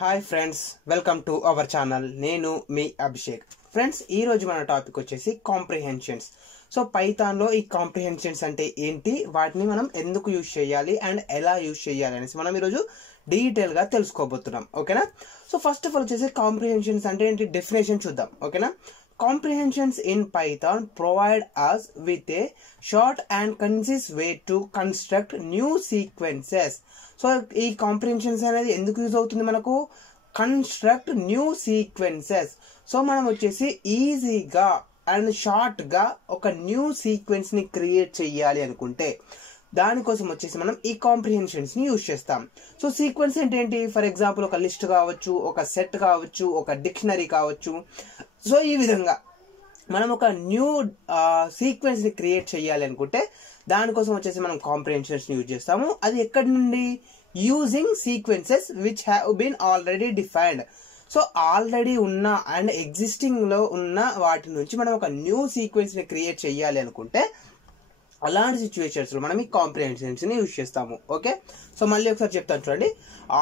Hi friends, welcome to our channel. నేను మీ Abhishek. Friends, ఈ రోజు మన టాపిక్ వచ్చేసి కాంప్రిహెన్షన్స్. సో పైథాన్లో ఈ కాంప్రిహెన్షన్స్ అంటే ఏంటి, వాటిని మనం ఎందుకు యూజ్ చేయాలి అండ్ ఎలా యూజ్ చేయాలి అనేసి మనం ఈరోజు డీటెయిల్గా తెలుసుకోబోతున్నాం. ఓకేనా? సో ఫస్ట్ ఆఫ్ ఆల్ వచ్చేసి కాంప్రిహెన్షన్స్ అంటే ఏంటి డెఫినేషన్ చూద్దాం. ఓకేనా? Comprehensions in Python provide us with a short and concise way to construct new sequences. So ఈ కాంప్రిహెన్షన్స్ అనేది ఎందుకు యూజ్ అవుతుంది మనకు? Construct new sequences. సో మనం వచ్చేసి ఈజీగా అండ్ షార్ట్గా ఒక న్యూ సీక్వెన్స్ని క్రియేట్ చేయాలి అనుకుంటే దానికోసం వచ్చేసి మనం ఈ కాంప్రిహెన్షన్స్ని యూజ్ చేస్తాం. సో సీక్వెన్స్ ఏంటి? ఫర్ ఎగ్జాంపుల్ ఒక లిస్ట్ కావచ్చు, ఒక సెట్ కావచ్చు, ఒక డిక్షనరీ కావచ్చు. సో ఈ విధంగా మనం ఒక న్యూ సీక్వెన్స్ని క్రియేట్ చేయాలి అనుకుంటే దానికోసం వచ్చేసి మనం కాంప్రిహెన్షన్స్ని యూజ్ చేస్తాము. అది ఎక్కడి నుండి? Using sequences which have been already defined. So already ఉన్న అండ్ ఎగ్జిస్టింగ్లో ఉన్న వాటి నుంచి మనం ఒక న్యూ సీక్వెన్స్ని క్రియేట్ చేయాలి అనుకుంటే అలాంటి సిచ్యువేషన్స్లో మనం ఈ కాంప్రిహెన్షన్స్ని యూజ్ చేస్తాము. ఓకే, సో మళ్ళీ ఒకసారి చెప్తాను చూడండి.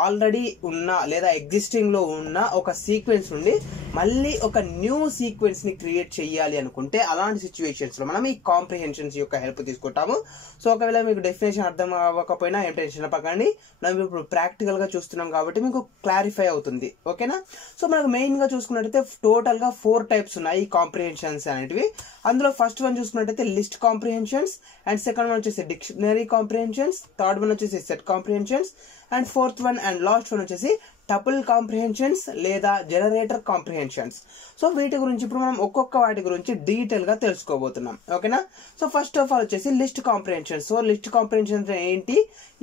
ఆల్రెడీ ఉన్న లేదా ఎగ్జిస్టింగ్లో ఉన్న ఒక సీక్వెన్స్ నుండి మళ్ళీ ఒక న్యూ సీక్వెన్స్ని క్రియేట్ చేయాలి అనుకుంటే అలాంటి సిచ్యువేషన్స్లో మనం ఈ కాంప్రిహెన్షన్స్ యొక్క హెల్ప్ తీసుకుంటాము. సో ఒకవేళ మీకు డెఫినేషన్ అర్థం అవ్వకపోయినా ఏం టెన్షన్ పక్కండి, మనం ఇప్పుడు ప్రాక్టికల్గా చూస్తున్నాం కాబట్టి మీకు క్లారిఫై అవుతుంది. ఓకేనా? సో మనకు మెయిన్గా చూసుకున్నట్టయితే టోటల్గా 4 టైప్స్ ఉన్నాయి ఈ కాంప్రిహెన్షన్స్ అనేటివి. అందులో ఫస్ట్ వన్ చూసుకున్నట్టయితే list comprehensions, and second one వచ్చేసి డిక్షనరీ కాంప్రిహెన్షన్స్, థర్డ్ వన్ వచ్చేసి set comprehensions, and fourth one and last one వచ్చేసి టపుల్ కాంప్రిహెన్షన్స్ లేదా జనరేటర్ కాంప్రిహెన్షన్స్. సో వీటి గురించి ఇప్పుడు మనం ఒక్కొక్క వాటి గురించి డీటెయిల్గా తెలుసుకోబోతున్నాం. ఓకేనా? సో ఫస్ట్ ఆఫ్ ఆల్ వచ్చేసి list comprehensions. So list comprehensions ఏంటి,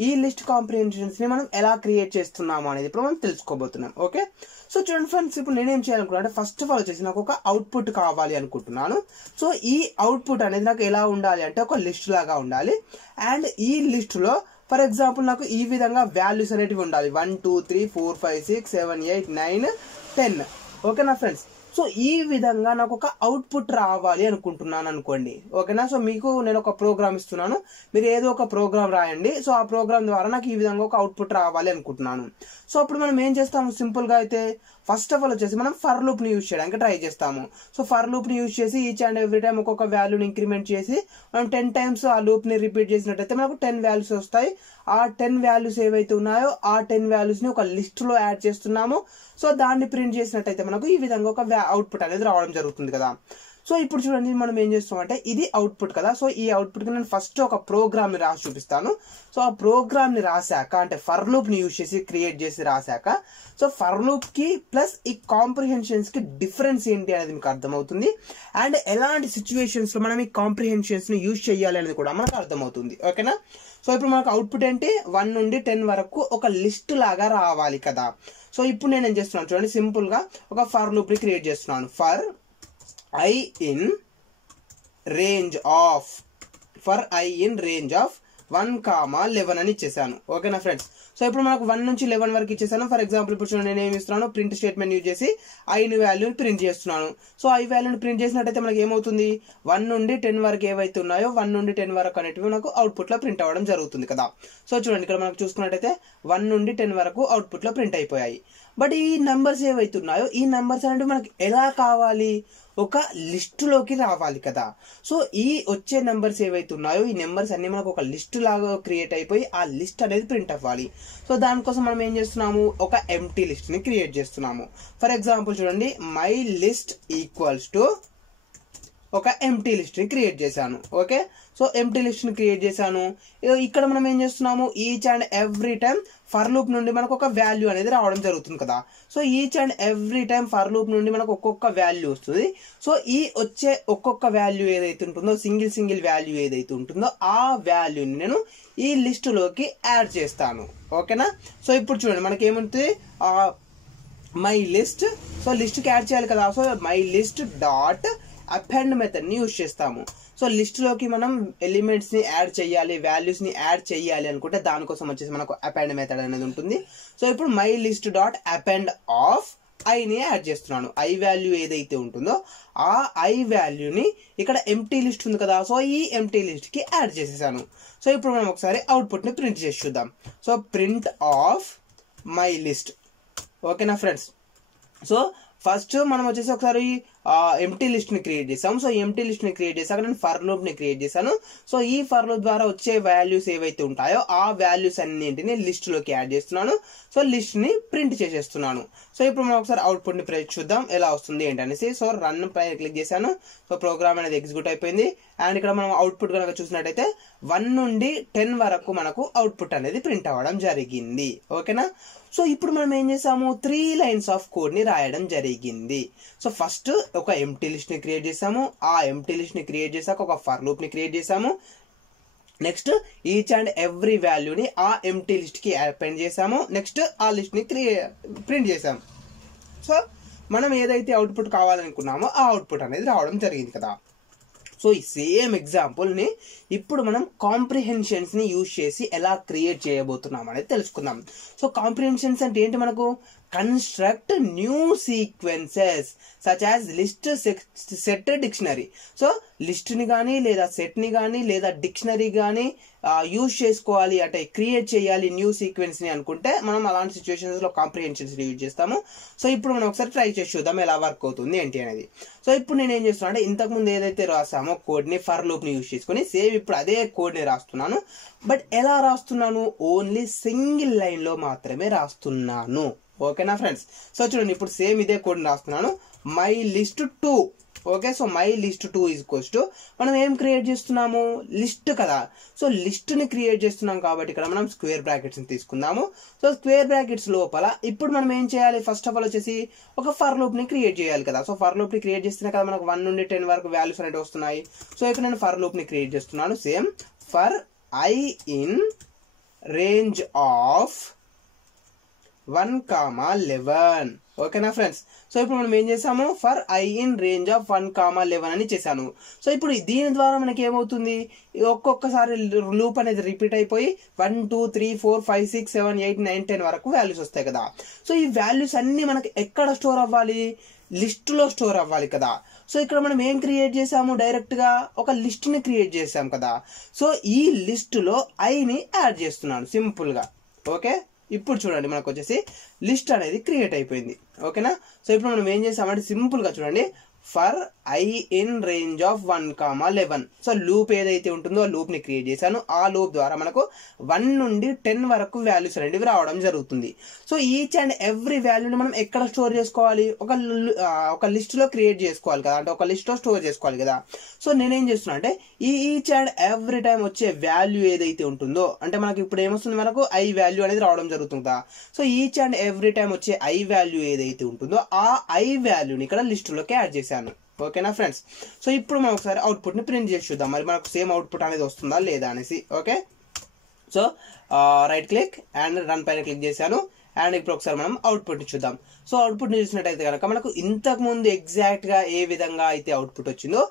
ఈ లిస్ట్ కాంప్రిహెన్షన్స్ని మనం ఎలా క్రియేట్ చేస్తున్నాము అనేది ఇప్పుడు మనం తెలుసుకోబోతున్నాం. ఓకే, సో చూడండి ఫ్రెండ్స్, ఇప్పుడు నేనేం చేయాలనుకున్నా అంటే ఫస్ట్ ఆఫ్ ఆల్ వచ్చేసి నాకు ఒక అవుట్పుట్ కావాలి అనుకుంటున్నాను. సో ఈ అవుట్పుట్ అనేది నాకు ఎలా ఉండాలి అంటే ఒక లిస్ట్ లాగా ఉండాలి. అండ్ ఈ లిస్టులో ఫర్ ఎగ్జాంపుల్ నాకు ఈ విధంగా వాల్యూస్ అనేటివి ఉండాలి. 1 2 3 4 5 6 7 8 9 10. ఓకేనా ఫ్రెండ్స్? సో ఈ విధంగా నాకు ఒక అవుట్పుట్ రావాలి అనుకుంటున్నాను అనుకోండి. ఓకేనా? సో మీకు నేను ఒక ప్రోగ్రామ్ ఇస్తున్నాను, మీరు ఏదో ఒక ప్రోగ్రామ్ రాయండి. సో ఆ ప్రోగ్రామ్ ద్వారా నాకు ఈ విధంగా ఒక అవుట్పుట్ రావాలి అనుకుంటున్నాను. సో అప్పుడు మనం ఏం చేస్తాము? సింపుల్గా అయితే ఫస్ట్ ఆఫ్ ఆల్ వచ్చేసి మనం ఫర్ లూప్ని యూజ్ చేయడానికి ట్రై చేస్తాము. సో ఫర్ లూప్ని యూజ్ చేసి ఈచ్ అండ్ ఎవ్రీ టైం ఒక్కొక్క వాల్యూని ఇంక్రిమెంట్ చేసి మనం 10 టైమ్స్ ఆ లూప్ని రిపీట్ చేసినట్టయితే మనకు 10 వాల్యూస్ వస్తాయి. ఆ 10 వాల్యూస్ ఏవైతే ఉన్నాయో ఆ 10 వాల్యూస్ని ఒక లిస్ట్లో యాడ్ చేస్తున్నాము. సో దాన్ని ప్రింట్ చేసినట్టయితే మనకు ఈ విధంగా ఒక అవుట్పుట్ అనేది రావడం జరుగుతుంది కదా. సో ఇప్పుడు చూడండి, మనం ఏం చేస్తామంటే ఇది అవుట్పుట్ కదా. సో ఈ అవుట్పుట్కి నేను ఫస్ట్ ఒక ప్రోగ్రామ్ని రాసి చూపిస్తాను. సో ఆ ప్రోగ్రామ్ని రాశాక అంటే ఫర్ లూప్ని యూజ్ చేసి క్రియేట్ చేసి రాశాక సో ఫర్ లూప్కి ప్లస్ ఈ కాంప్రిహెన్షన్స్కి డిఫరెన్స్ ఏంటి అనేది మీకు అర్థమవుతుంది. అండ్ ఎలాంటి సిచ్యువేషన్స్లో మనం ఈ కాంప్రిహెన్షన్స్ని యూజ్ చేయాలి అనేది కూడా మనకు అర్థమవుతుంది. ఓకేనా? సో ఇప్పుడు మనకు అవుట్పుట్ ఏంటి? 1 నుండి 10 వరకు ఒక లిస్ట్ లాగా రావాలి కదా. సో ఇప్పుడు నేను ఏం చేస్తున్నాను చూడండి, సింపుల్గా ఒక ఫర్ లూప్ని క్రియేట్ చేస్తున్నాను. For i in range of 1, 11 అని ఇచ్చేసాను. ఓకేనా ఫ్రెండ్స్? సో ఇప్పుడు మనకు 1 నుంచి 11 వరకు ఇచ్చేసాను. ఫర్ ఎగ్జాంపుల్ ఇప్పుడు చూడండి, నేను ఏమి ఇస్తున్నాను, ప్రింట్ స్టేట్మెంట్ యూజ్ చేసి ఐని వాల్యూని ప్రింట్ చేస్తున్నాను. సో ఐ వాల్యూని ప్రింట్ చేసినట్టయితే మనకి ఏమవుతుంది? 1 నుండి 10 వరకు ఏవైతే ఉన్నాయో 1 నుండి 10 వరకు అనేటివి మనకు అవుట్పుట్లో ప్రింట్ అవ్వడం జరుగుతుంది కదా. సో చూడండి, ఇక్కడ మనకు చూసుకున్నట్టయితే 1 నుండి 10 వరకు అవుట్పుట్లో ప్రింట్ అయిపోయాయి. బట్ ఈ నెంబర్స్ ఏవైతే ఉన్నాయో ఈ నెంబర్స్ అనేవి మనకి ఎలా కావాలి? ఒక లిస్టులోకి రావాలి కదా. సో ఈ వచ్చే నెంబర్స్ ఏవైతే ఉన్నాయో ఈ నెంబర్స్ అన్ని మనకు ఒక లిస్ట్ లాగా క్రియేట్ అయిపోయి ఆ లిస్ట్ అనేది ప్రింట్ అవ్వాలి. సో దానికోసం మనం ఏం చేస్తున్నాము? ఒక ఎంప్టీ లిస్ట్ని క్రియేట్ చేస్తున్నాము. ఫర్ ఎగ్జాంపుల్ చూడండి, మై లిస్ట్ ఈక్వల్స్ టు ఒక ఎంప్టీ లిస్ట్ని క్రియేట్ చేశాను. ఓకే, సో ఎంప్టీ లిస్ట్ని క్రియేట్ చేశాను. ఇక్కడ మనం ఏం చేస్తున్నాము? Each and every time for loop నుండి మనకు ఒక వాల్యూ అనేది రావడం జరుగుతుంది కదా. So each and every time for loop నుండి మనకు ఒక్కొక్క వాల్యూ వస్తుంది. సో ఈ వచ్చే ఒక్కొక్క వాల్యూ ఏదైతే ఉంటుందో సింగిల్ వాల్యూ ఏదైతే ఉంటుందో ఆ వాల్యూని నేను ఈ లిస్టులోకి యాడ్ చేస్తాను. ఓకేనా? సో ఇప్పుడు చూడండి, మనకి ఏముంటుంది? My list. సో లిస్ట్కి యాడ్ చేయాలి కదా. So my list dot append మెథడ్ని యూజ్ చేస్తాము. సో లిస్ట్లోకి మనం ఎలిమెంట్స్ని యాడ్ చేయాలి, వాల్యూస్ని యాడ్ చేయాలి అనుకుంటే దానికోసం వచ్చేసి మనకు అపెండ్ మెథడ్ అనేది ఉంటుంది. సో ఇప్పుడు my list dot append of ఐని యాడ్ చేస్తున్నాను. ఐ వాల్యూ ఏదైతే ఉంటుందో ఆ ఐ వాల్యూని ఇక్కడ ఎంప్టీ లిస్ట్ ఉంది కదా. సో ఈ ఎంప్టీ లిస్ట్కి యాడ్ చేసేసాను. సో ఇప్పుడు మనం ఒకసారి అవుట్పుట్ని ప్రింట్ చేసి చూద్దాం. So print of my list. ఓకేనా ఫ్రెండ్స్. సో ఫస్ట్ మనం వచ్చేసి ఒకసారి ఎంటీ లిస్ట్ ని క్రియేట్ చేసాం. సో ఎంటీ లిస్ట్ ని క్రియేట్ చేశాక నేను ఫర్ లూప్ ని క్రియేట్ చేశాను. సో ఈ ఫర్ లూప్ ద్వారా వచ్చే వాల్యూస్ ఏవైతే ఉంటాయో ఆ వాల్యూస్ అన్నింటిని లిస్ట్ లోకి యాడ్ చేస్తున్నాను. సో లిస్ట్ ని ప్రింట్ చేసేస్తున్నాను. సో ఇప్పుడు మనం ఒకసారి అవుట్పుట్ ని చూద్దాం ఎలా వస్తుంది ఏంటనేసి. సో రన్ పైన క్లిక్ చేశాను. సో ప్రోగ్రామ్ అనేది ఎగ్జిక్యూట్ అయిపోయింది. అండ్ ఇక్కడ మనం అవుట్పుట్ కనుక చూసినట్టయితే 1 నుండి 10 వరకు మనకు అవుట్పుట్ అనేది ప్రింట్ అవ్వడం జరిగింది. ఓకేనా. సో ఇప్పుడు మనం ఏం చేసాము, 3 లైన్స్ ఆఫ్ కోడ్ ని రాయడం జరిగింది. సో ఫస్ట్ ఒక ఎంటీ లిస్ట్ ని క్రియేట్ చేసాము. ఆ ఎంటీ లిస్ట్ ని క్రియేట్ చేసాక ఒక ఫర్ లూప్ ని క్రియేట్ చేసాము. నెక్స్ట్ ఈచ్ అండ్ ఎవ్రీ వాల్యూని ఆ ఎంటీ లిస్ట్ కి అపెండ్ చేసాము. నెక్స్ట్ ఆ లిస్ట్ ని ప్రింట్ చేసాము. సో మనం ఏదైతే అవుట్పుట్ కావాలనుకున్నామో ఆ అవుట్పుట్ అనేది రావడం జరిగింది కదా. సో ఈ సేమ్ ఎగ్జాంపుల్ ని ఇప్పుడు మనం కాంప్రిహెన్షన్స్ ని యూజ్ చేసి ఎలా క్రియేట్ చేయబోతున్నాం అనేది తెలుసుకుందాం. సో కాంప్రిహెన్షన్స్ అంటే ఏంటి, మనకు construct new sequences such as list, set, dictionary. So list ని కానీ లేదా సెట్ ని కానీ లేదా డిక్షనరీ కానీ యూజ్ చేసుకోవాలి అంటే క్రియేట్ చేయాలి న్యూ సీక్వెన్స్ ని అనుకుంటే మనం అలాంటి సిచ్యువేషన్స్ లో కాంప్రిహెన్షన్స్ యూజ్ చేస్తాము. సో ఇప్పుడు మనం ఒకసారి ట్రై చేసి చూద్దాం ఎలా వర్క్ అవుతుంది ఏంటి అనేది. సో ఇప్పుడు నేను ఏం చేస్తున్నా అంటే ఇంతకు ముందు ఏదైతే రాసామో కోడ్ ని ఫర్ లూప్ ని యూజ్ చేసుకుని సేమ్ ఇప్పుడు అదే కోడ్ ని రాస్తున్నాను. బట్ ఎలా రాస్తున్నాను, ఓన్లీ సింగిల్ లైన్ లో మాత్రమే రాస్తున్నాను. ఓకేనా ఫ్రెండ్స్. సో చూడండి ఇప్పుడు సేమ్ ఇదే కోడ్ ని రాస్తున్నాను. My list 2. Okay. So my list 2 equals to మనం ఏం క్రియేట్ చేస్తున్నాము, లిస్ట్ కదా. సో లిస్ట్ ని క్రియేట్ చేస్తున్నాం కాబట్టి ఇక్కడ మనం స్క్వేర్ బ్రాకెట్స్ ని తీసుకుందాము. సో స్క్వేర్ బ్రాకెట్స్ లోపల ఇప్పుడు మనం ఏం చేయాలి, ఫస్ట్ ఆఫ్ ఆల్ వచ్చేసి ఒక ఫర్ లూప్ ని క్రియేట్ చేయాలి కదా. సో ఫర్ లూప్ ని క్రియేట్ చేస్తున్నా కదా మనకు 1 నుండి 10 వరకు వాల్యూస్ అనేవి వస్తున్నాయి. సో ఇక్కడ నేను ఫర్ లూప్ ని క్రియేట్ చేస్తున్నాను. Same for I in range of 1,11. ఓకేనా ఫ్రెండ్స్. సో ఇప్పుడు మనం ఏం చేసాము, for I in range of 1,11 అని చేశాను. సో ఇప్పుడు దీని ద్వారా మనకి ఏమవుతుంది, ఒక్కొక్కసారి లూప్ అనేది రిపీట్ అయిపోయి 1 2 3 4 5 6 7 8 9 10 వరకు వాల్యూస్ వస్తాయి కదా. సో ఈ వాల్యూస్ అన్ని మనకి ఎక్కడ స్టోర్ అవ్వాలి, లిస్ట్ లో స్టోర్ అవ్వాలి కదా. సో ఇక్కడ మనం ఏం క్రియేట్ చేసాము, డైరెక్ట్ గా ఒక లిస్ట్ ని క్రియేట్ చేసాం కదా. సో ఈ లిస్ట్ లో I ని యాడ్ చేస్తున్నాను సింపుల్ గా. ఓకే. ఇప్పుడు చూడండి మనకు వచ్చేసి లిస్ట్ అనేది క్రియేట్ అయిపోయింది. ఓకేనా. సో ఇప్పుడు మనం ఏం చేసామంటే సింపుల్ గా చూడండి, for I in range of 1,11. So loop ఏదైతే ఉంటుందో ఆ లూప్ ని క్రియేట్ చేశాను. ఆ లూప్ ద్వారా మనకు 1 నుండి 10 వరకు వాల్యూస్ అనేవి రావడం జరుగుతుంది. సో ఈచ్ అండ్ ఎవ్రీ వాల్యూని మనం ఎక్కడ స్టోర్ చేసుకోవాలి, ఒక లిస్ట్ లో క్రియేట్ చేసుకోవాలి కదా, అంటే ఒక లిస్ట్ లో స్టోర్ చేసుకోవాలి కదా. సో నేనేం చేస్తున్నా అంటే ఈచ్ అండ్ ఎవ్రీ టైం వచ్చే వాల్యూ ఏదైతే ఉంటుందో, అంటే మనకి ఇప్పుడు ఏమొస్తుంది, మనకు I వాల్యూ అనేది రావడం జరుగుతుందా. So each and every time వచ్చే I వాల్యూ ఏదైతే ఉంటుందో ఆ I వాల్యూని ఇక్కడ లిస్ట్ లోకి యాడ్ చేశాను. ఓకేనా ఫ్రెండ్స్. సో ఇప్పుడు మనం ఒకసారి అవుట్పుట్ ని ప్రింట్ చేసి చూద్దాం మరి మనకు సేమ్ అవుట్పుట్ అనేది వస్తుందా లేదా అనేసి. Okay. So right click and run పైన క్లిక్ చేశాను. అండ్ ఇప్పుడు ఒకసారి మనం అవుట్పుట్ ని చూద్దాం. సో అవుట్పుట్ ని చూసినట్టయితే కనుక మనకు ఇంతకు ముందు ఎగ్జాక్ట్ గా ఏ విధంగా అయితే అవుట్పుట్ వచ్చిందో,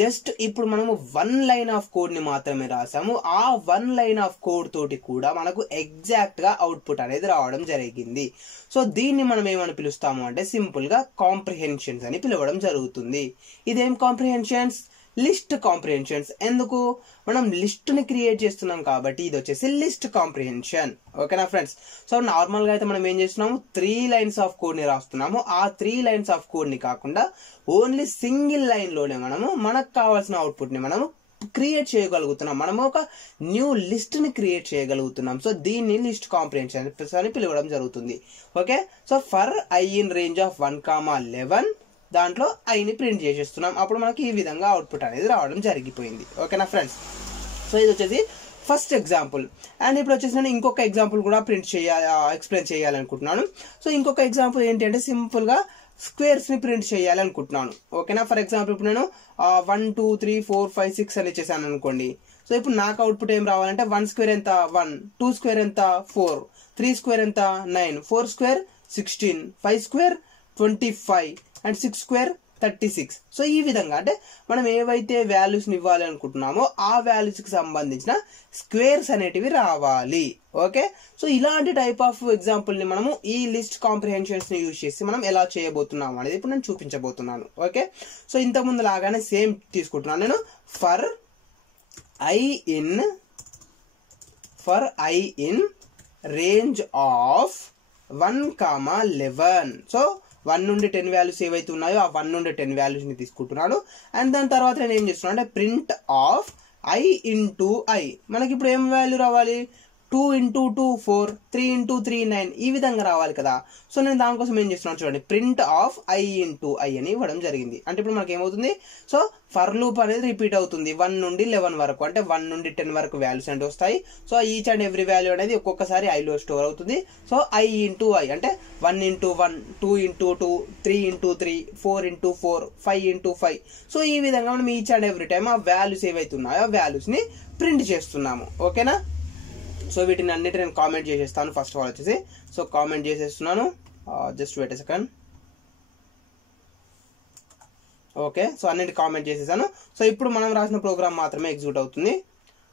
జస్ట్ ఇప్పుడు మనము 1 లైన్ ఆఫ్ కోడ్ ని మాత్రమే రాసాము. ఆ 1 లైన్ ఆఫ్ కోడ్ తోటి కూడా మనకు ఎగ్జాక్ట్ గా అవుట్పుట్ అనేది రావడం జరిగింది. సో దీన్ని మనం ఏమని పిలుస్తాము అంటే సింపుల్ గా కాంప్రిహెన్షన్స్ అని పిలవడం జరుగుతుంది. ఇదేం కాంప్రిహెన్షన్స్, లిస్ట్ కాంప్రిహెన్షన్స్. ఎందుకు, మనం లిస్ట్ ని క్రియేట్ చేస్తున్నాం కాబట్టి ఇది వచ్చేసి లిస్ట్ కాంప్రిహెన్షన్. ఓకేనా ఫ్రెండ్స్. సో నార్మల్ గా అయితే మనం ఏం చేస్తున్నాము, 3 లైన్స్ ఆఫ్ కోడ్ ని రాస్తున్నాము. ఆ 3 లైన్స్ ఆఫ్ కోడ్ ని కాకుండా ఓన్లీ సింగిల్ లైన్ లోనే మనకు కావాల్సిన అవుట్పుట్ ని మనము క్రియేట్ చేయగలుగుతున్నాం. మనము ఒక న్యూ లిస్ట్ ని క్రియేట్ చేయగలుగుతున్నాం. సో దీన్ని లిస్ట్ కాంప్రిహెన్షన్ అని పిలవడం జరుగుతుంది. Okay. So for I in range of 1,11 దాంట్లో I ని ప్రింట్ చేసేస్తున్నాం. అప్పుడు మనకి ఈ విధంగా అవుట్పుట్ అనేది రావడం జరిగిపోయింది. ఓకేనా ఫ్రెండ్స్. సో ఇది వచ్చేసి ఫస్ట్ ఎగ్జాంపుల్. అండ్ ఇప్పుడు వచ్చేసి నేను ఇంకొక ఎగ్జాంపుల్ కూడా ఎక్స్ప్లెయిన్ చేయాలనుకుంటున్నాను. సో ఇంకొక ఎగ్జాంపుల్ ఏంటి అంటే సింపుల్ గా స్క్వేర్స్ ని ప్రింట్ చేయాలనుకుంటున్నాను. ఓకేనా. ఫర్ ఎగ్జాంపుల్ ఇప్పుడు నేను 1 2 3 4 5 6 అని చేశాను అనుకోండి. సో ఇప్పుడు నాకు అవుట్పుట్ ఏం రావాలంటే 1 స్క్వేర్ ఎంత 1, 2 స్క్వేర్ ఎంత 4, 3 స్క్వేర్ ఎంత 9, 4 square 16, 5 square 25 and 6 square 36. So ఈ విధంగా అంటే మనం ఏవైతే వాల్యూస్ ని ఇవ్వాలి అనుకుంటున్నామో ఆ వాల్యూస్ కి సంబంధించిన స్క్వేర్స్ అనేటివి రావాలి. ఓకే. సో ఇలాంటి టైప్ ఆఫ్ ఎగ్జాంపుల్ ని మనము ఈ లిస్ట్ కాంప్రిహెన్షన్స్ ని యూజ్ చేసి మనం ఎలా చేయబోతున్నాము అనేది ఇప్పుడు నేను చూపించబోతున్నాను. ఓకే. సో ఇంతకుముందు లాగానే సేమ్ తీసుకుంటున్నాను నేను. For I in range of 1,11. So 1 నుండి 10 వాల్యూస్ ఏవైతే ఉన్నాయో ఆ 1 నుండి 10 వాల్యూస్ని తీసుకుంటున్నాను. అండ్ దాని తర్వాత నేను ఏం చేస్తున్నాను అంటే print of I into I. మనకి ఇప్పుడు ఏం వాల్యూ రావాలి? 2 ఇంటూ 2 4, 3 ఇంటూ 3 9 ఈ విధంగా రావాలి కదా. సో నేను దానికోసం ఏం చేస్తున్నాను చూడండి, print of I into I అని ఇవ్వడం జరిగింది. అంటే ఇప్పుడు మనకి ఏమవుతుంది, సో ఫర్ లూప్ అనేది రిపీట్ అవుతుంది 1 నుండి 11 వరకు, అంటే 1 నుండి 10 వరకు వాల్యూస్ అంటే వస్తాయి. So each and every value అనేది ఒక్కొక్కసారి ఐలో స్టోర్ అవుతుంది. సో I ఇంటూ I అంటే 1 into 1, 2 into 2, 3 into 3, 4 into 4, 5 into 5. So ఈ విధంగా మనం ఈచ్ అండ్ ఎవ్రీ టైం ఆ వాల్యూస్ ఏవైతే ఉన్నాయో ఆ వాల్యూస్ని ప్రింట్ చేస్తున్నాము. ఓకేనా. సో వీటిని అన్నిటి నేను కామెంట్ చేసేస్తాను. ఫస్ట్ ఆఫ్ ఆల్ వచ్చేసి సో కామెంట్ చేసేస్తున్నాను. Just wait a second. Okay, so అన్నిటి కామెంట్ చేసేసాను. సో ఇప్పుడు మనం రాసిన ప్రోగ్రామ్ మాత్రమే ఎగ్జిక్యూట్ అవుతుంది.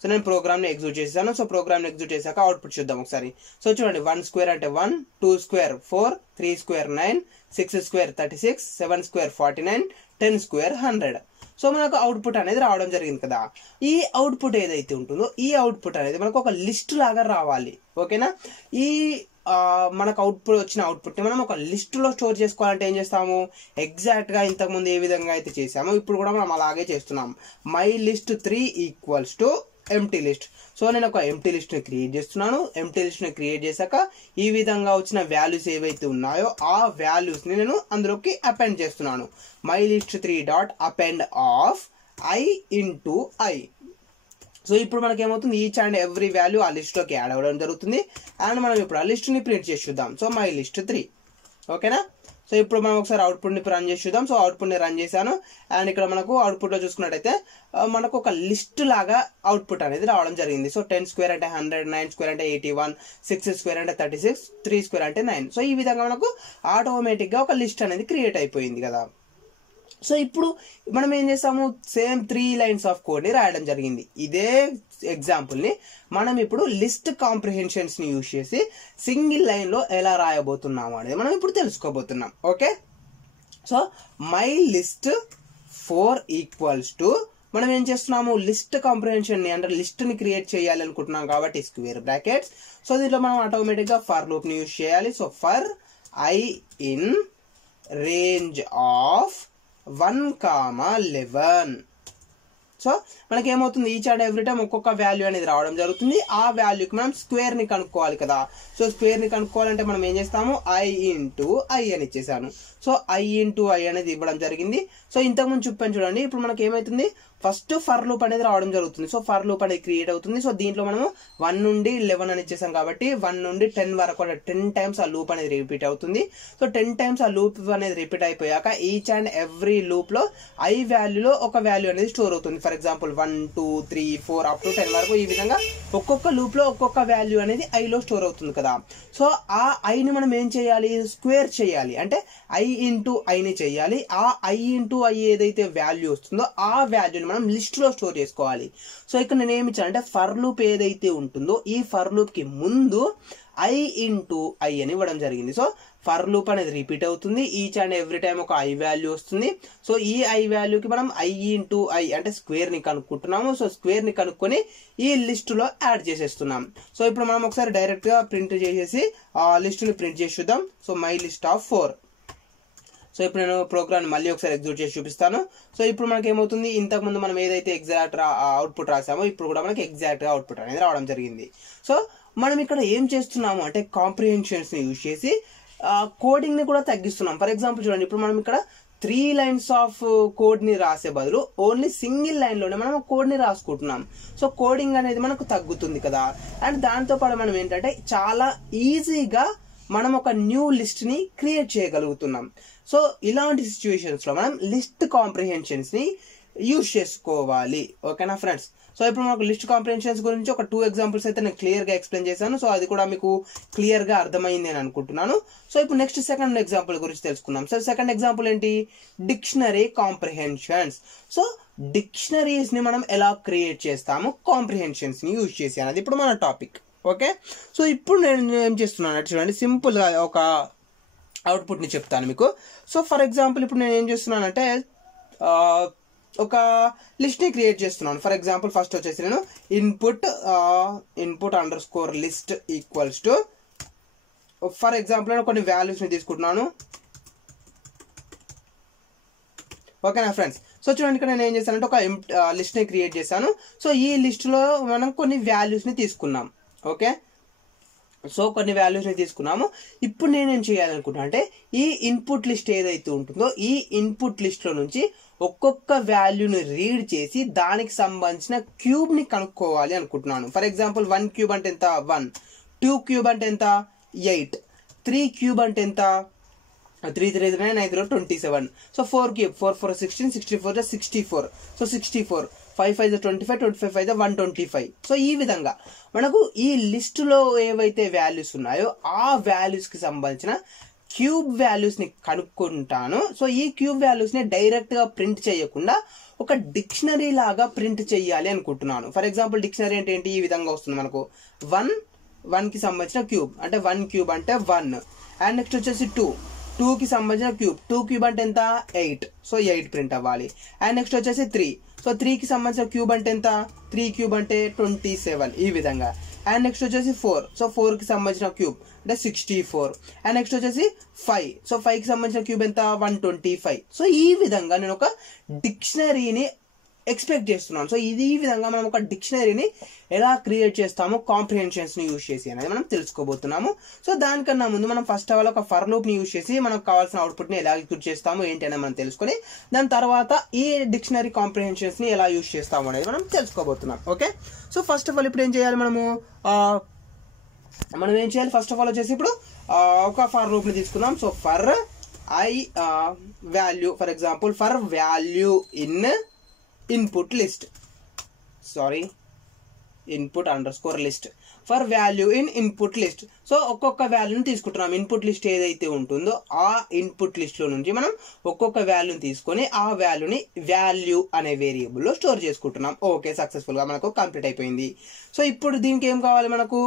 సో నేను ప్రోగ్రామ్ని ఎగ్జిక్యూట్ చేసేసాను. సో ప్రోగ్రామ్ని ఎగ్జిక్యూట్ చేశాక అవుట్పుట్ చూద్దాం ఒకసారి. సో చూడండి, 1 స్క్వేర్ అంటే 1, 2 square 4, 3 square 9, 6 square 36, 7 square 49, 10 square 100. So మనకు అవుట్పుట్ అనేది రావడం జరిగింది కదా. ఈ అవుట్పుట్ ఏదైతే ఉంటుందో ఈ అవుట్పుట్ అనేది మనకు ఒక లిస్ట్ లాగా రావాలి. ఓకేనా. ఈ మనకు అవుట్పుట్ వచ్చిన అవుట్పుట్ని మనం ఒక లిస్టులో స్టోర్ చేసుకోవాలంటే ఏం చేస్తాము, ఎగ్జాక్ట్గా ఇంతకుముందు ఏ విధంగా అయితే చేసామో ఇప్పుడు కూడా మనం అలాగే చేస్తున్నాం. My list 3 equals to empty list. So నేను ఒక ఎంప్టీ లిస్ట్ని క్రియేట్ చేస్తున్నాను. ఎంప్టీ లిస్ట్ని క్రియేట్ చేశాక ఈ విధంగా వచ్చిన వాల్యూస్ ఏవైతే ఉన్నాయో ఆ వాల్యూస్ని నేను అందులోకి అపెండ్ చేస్తున్నాను. My list 3 dot append of I into I. So ఇప్పుడు మనకి ఏమవుతుంది, ఈచ్ అండ్ ఎవ్రీ వాల్యూ ఆ లిస్ట్లోకి యాడ్ అవ్వడం జరుగుతుంది. అండ్ మనం ఇప్పుడు ఆ లిస్ట్ని ప్రింట్ చేసి చూద్దాం. So my list 3. ఓకేనా. సో ఇప్పుడు మనం ఒకసారి అవుట్పుట్ని రన్ చేసి చూద్దాం. సో అవుట్పుట్ని రన్ చేశాను. అండ్ ఇక్కడ మనకు అవుట్పుట్లో చూసుకున్నట్టయితే మనకు ఒక లిస్ట్ లాగా అవుట్పుట్ అనేది రావడం జరిగింది. సో 10 స్క్వేర్ అంటే 100, 9 స్క్వేర్ అంటే 81, 6 స్క్వేర్ అంటే 36, 3 స్క్వేర్ అంటే 9. సో ఈ విధంగా మనకు ఆటోమేటిక్గా ఒక లిస్ట్ అనేది క్రియేట్ అయిపోయింది కదా. సో ఇప్పుడు మనం ఏం చేస్తాము, సేమ్ 3 లైన్స్ ఆఫ్ కోడ్ని రాయడం జరిగింది. ఇదే ఎగ్జాంపుల్ని మనం ఇప్పుడు లిస్ట్ కాంప్రిహెన్షన్స్ని యూజ్ చేసి సింగిల్ లైన్లో ఎలా రాయబోతున్నాము అనేది మనం ఇప్పుడు తెలుసుకోబోతున్నాం. Okay. So my list 4 equals to మనం ఏం చేస్తున్నాము, లిస్ట్ కాంప్రిహెన్షన్ని అంటే లిస్ట్ని క్రియేట్ చేయాలి అనుకుంటున్నాం కాబట్టి స్క్వేర్ బ్రాకెట్స్. సో దీంట్లో మనం ఆటోమేటిక్గా ఫర్ లూప్ని యూజ్ చేయాలి. So for I in range of 1,11. So మనకి ఏమవుతుంది, ఈచ్ అండ్ ఎవ్రీ టైం ఒక్కొక్క వాల్యూ అనేది రావడం జరుగుతుంది. ఆ వాల్యూకి మనం స్క్వేర్ని కనుక్కోవాలి కదా. సో స్క్వేర్ని కనుక్కోవాలంటే మనం ఏం చేస్తాము, I ఇంటూ I అని ఇచ్చేసాను. సో I ఇంటూ I అనేది ఇవ్వడం జరిగింది. సో ఇంతకుముందు చెప్పాను చూడండి, ఇప్పుడు మనకి ఏమవుతుంది, ఫస్ట్ ఫర్ లూప్ అనేది రావడం జరుగుతుంది. సో ఫర్ లూప్ అనేది క్రియేట్ అవుతుంది. సో దీంట్లో మనము 1 నుండి 11 అని ఇచ్చేసాం కాబట్టి 1 నుండి 10 వరకు 10 టైమ్స్ ఆ లూప్ అనేది రిపీట్ అవుతుంది. సో 10 టైమ్స్ ఆ లూప్ అనేది రిపీట్ అయిపోయాక ఈచ్ అండ్ ఎవ్రీ లూప్లో I వాల్యూలో ఒక వాల్యూ అనేది స్టోర్ అవుతుంది. ఫర్ ఎగ్జాంపుల్ 1, 2, 3, 4 అప్ టు 10 వరకు ఈ విధంగా ఒక్కొక్క లూప్లో ఒక్కొక్క వాల్యూ అనేది Iలో స్టోర్ అవుతుంది కదా. సో ఆ Iని మనం ఏం చేయాలి, స్క్వేర్ చేయాలి. అంటే I ఇంటూ Iని చేయాలి. ఆ I ఇంటూ I ఏదైతే వాల్యూ వస్తుందో ఆ వాల్యూని మనం లిస్ట్లో స్టోర్ చేసుకోవాలి. సో ఇక్కడ నేను ఏమి ఇచ్చాను అంటే ఫర్ లూప్ ఏదైతే ఉంటుందో ఈ ఫర్ లూప్కి ముందు I ఇంటూ I అని ఇవ్వడం జరిగింది. సో ఫర్ లూప్ అనేది రిపీట్ అవుతుంది. ఈచ్ అండ్ ఎవ్రీ టైం ఒక I వాల్యూ వస్తుంది. సో ఈ I వాల్యూకి మనం I ఇంటూ I అంటే స్క్వేర్ని కనుక్కుంటున్నాము. సో స్క్వేర్ని కనుక్కొని ఈ లిస్టులో యాడ్ చేసేస్తున్నాం. సో ఇప్పుడు మనం ఒకసారి డైరెక్ట్గా ప్రింట్ చేసేసి ఆ లిస్టుని ప్రింట్ చేసి చూద్దాం. So my list of 4. So ఇప్పుడు నేను ప్రోగ్రామ్ మళ్ళీ ఒకసారి ఎగ్జిక్యూట్ చేసి చూపిస్తాను. సో ఇప్పుడు మనకి ఏమవుతుంది, ఇంతకుముందు మనం ఏదైతే ఎగ్జాక్ట్ అవుట్పుట్ రాసామో ఇప్పుడు కూడా మనకి ఎగ్జాక్ట్గా అవుట్పుట్ అనేది రావడం జరిగింది. సో మనం ఇక్కడ ఏం చేస్తున్నాము అంటే కాంప్రిహెన్షన్స్ని యూజ్ చేసి కోడింగ్ని కూడా తగ్గిస్తున్నాం. ఫర్ ఎగ్జాంపుల్ చూడండి, ఇప్పుడు మనం ఇక్కడ 3 లైన్స్ ఆఫ్ కోడ్ని రాసే బదులు ఓన్లీ సింగిల్ లైన్లోనే మనం కోడ్ని రాసుకుంటున్నాం. సో కోడింగ్ అనేది మనకు తగ్గుతుంది కదా. అండ్ దాంతోపాటు మనం ఏంటంటే చాలా ఈజీగా మనం ఒక న్యూ లిస్ట్ని క్రియేట్ చేయగలుగుతున్నాం. సో ఇలాంటి సిచ్యువేషన్స్లో మనం లిస్ట్ కాంప్రిహెన్షన్స్ని యూజ్ చేసుకోవాలి. ఓకేనా ఫ్రెండ్స్. సో ఇప్పుడు మనకు లిస్ట్ కాంప్రిహెన్షన్స్ గురించి ఒక 2 ఎగ్జాంపుల్స్ అయితే నేను క్లియర్గా ఎక్స్ప్లెయిన్ చేశాను. సో అది కూడా మీకు క్లియర్గా అర్థమైంది అని అనుకుంటున్నాను. సో ఇప్పుడు నెక్స్ట్ సెకండ్ ఎగ్జాంపుల్ గురించి తెలుసుకుందాం. సో సెకండ్ ఎగ్జాంపుల్ ఏంటి, డిక్షనరీ కాంప్రిహెన్షన్స్. సో డిక్షనరీస్ని మనం ఎలా క్రియేట్ చేస్తాము కాంప్రిహెన్షన్స్ని యూజ్ చేసి అనేది ఇప్పుడు మన టాపిక్. ఓకే. సో ఇప్పుడు నేను ఏం చేస్తున్నాను చూడండి, సింపుల్గా ఒక అవుట్పుట్ని చెప్తాను మీకు. సో ఫర్ ఎగ్జాంపుల్ ఇప్పుడు నేను ఏం చేస్తున్నానంటే ఒక లిస్ట్ని క్రియేట్ చేస్తున్నాను. ఫర్ ఎగ్జాంపుల్ ఫస్ట్ వచ్చేసి నేను input under score list equals to for example నేను కొన్ని వాల్యూస్ని తీసుకుంటున్నాను. ఓకేనా ఫ్రెండ్స్? సో చూడండి, ఇక్కడ నేను ఏం చేశానంటే ఒక లిస్ట్ని క్రియేట్ చేశాను. సో ఈ లిస్ట్లో మనం కొన్ని వాల్యూస్ని తీసుకున్నాం. ఓకే, సో కొన్ని వాల్యూస్ని తీసుకున్నాము. ఇప్పుడు నేనేం చేయాలనుకుంటున్నా అంటే ఈ ఇన్పుట్ లిస్ట్ ఏదైతే ఉంటుందో ఈ ఇన్పుట్ లిస్ట్లో నుంచి ఒక్కొక్క వాల్యూని రీడ్ చేసి దానికి సంబంధించిన క్యూబ్ని కనుక్కోవాలి అనుకుంటున్నాను. ఫర్ ఎగ్జాంపుల్ 1 క్యూబ్ అంటే ఎంత? 1. 2 క్యూబ్ అంటే ఎంత? 8. 3 క్యూబ్ అంటే ఎంత? 3 3 9 9 27. So 4 cube 4 4 16 64 64. సో 64. 5 5 25 25 5 125. సో ఈ విధంగా మనకు ఈ లిస్టులో ఏవైతే వాల్యూస్ ఉన్నాయో ఆ వాల్యూస్కి సంబంధించిన క్యూబ్ వాల్యూస్ని కనుక్కుంటాను. సో ఈ క్యూబ్ వాల్యూస్ని డైరెక్ట్గా ప్రింట్ చేయకుండా ఒక డిక్షనరీ లాగా ప్రింట్ చేయాలి అనుకుంటున్నాను. ఫర్ ఎగ్జాంపుల్ డిక్షనరీ అంటే ఏంటి? ఈ విధంగా వస్తుంది మనకు. 1 కి సంబంధించిన క్యూబ్ అంటే 1 క్యూబ్ అంటే 1. అండ్ నెక్స్ట్ వచ్చేసి 2 కి సంబంధించిన క్యూబ్ 2 క్యూబ్ అంటే ఎంత? 8. సో 8 ప్రింట్ అవ్వాలి. అండ్ నెక్స్ట్ వచ్చేసి 3. సో 3 కి సంబంధించిన క్యూబ్ అంటే ఎంత? 3 క్యూబ్ అంటే 27. ఈ విధంగా. అండ్ నెక్స్ట్ వచ్చేసి 4. సో 4 కి సంబంధించిన క్యూబ్ అంటే 64. అండ్ నెక్స్ట్ వచ్చేసి 5. సో 5 కి సంబంధించిన క్యూబ్ ఎంత? 125. సో ఈ విధంగా నేను ఒక డిక్షనరీని ఎక్స్పెక్ట్ చేస్తున్నాను. సో ఈ విధంగా మనం ఒక డిక్షనరీని ఎలా క్రియేట్ చేస్తామో కాంప్రిహెన్షన్స్ని యూజ్ చేసి అనేది మనం తెలుసుకోబోతున్నాము. సో దానికన్నా ముందు మనం ఫస్ట్ ఆఫ్ ఆల్ ఒక ఫర్ లూప్ని యూజ్ చేసి మనకు కావాల్సిన అవుట్పుట్ని ఎలా ఎగ్జిక్యూట్ చేస్తాము ఏంటి అనేది మనం తెలుసుకొని దాని తర్వాత ఈ డిక్షనరీ కాంప్రిహెన్షన్స్ని ఎలా యూజ్ చేస్తాము అనేది మనం తెలుసుకోబోతున్నాం. Okay, so first of all ఇప్పుడు ఏం చేయాలి? మనం ఏం చేయాలి? ఫస్ట్ ఆఫ్ ఆల్ వచ్చేసి ఇప్పుడు ఒక ఫర్ లూప్ని తీసుకుందాం. So for I value, for example for value in input list, input underscore list, for value in input list. So ఒక్కొక్క వాల్యూని తీసుకుంటున్నాం. ఇన్పుట్ లిస్ట్ ఏదైతే ఉంటుందో ఆ ఇన్పుట్ లిస్ట్లో నుంచి మనం ఒక్కొక్క వాల్యూని తీసుకొని ఆ వాల్యూని వాల్యూ అనే వేరియబుల్లో స్టోర్ చేసుకుంటున్నాం. ఓకే, సక్సెస్ఫుల్గా మనకు కంప్లీట్ అయిపోయింది. సో ఇప్పుడు దీనికి ఏం కావాలి? మనకు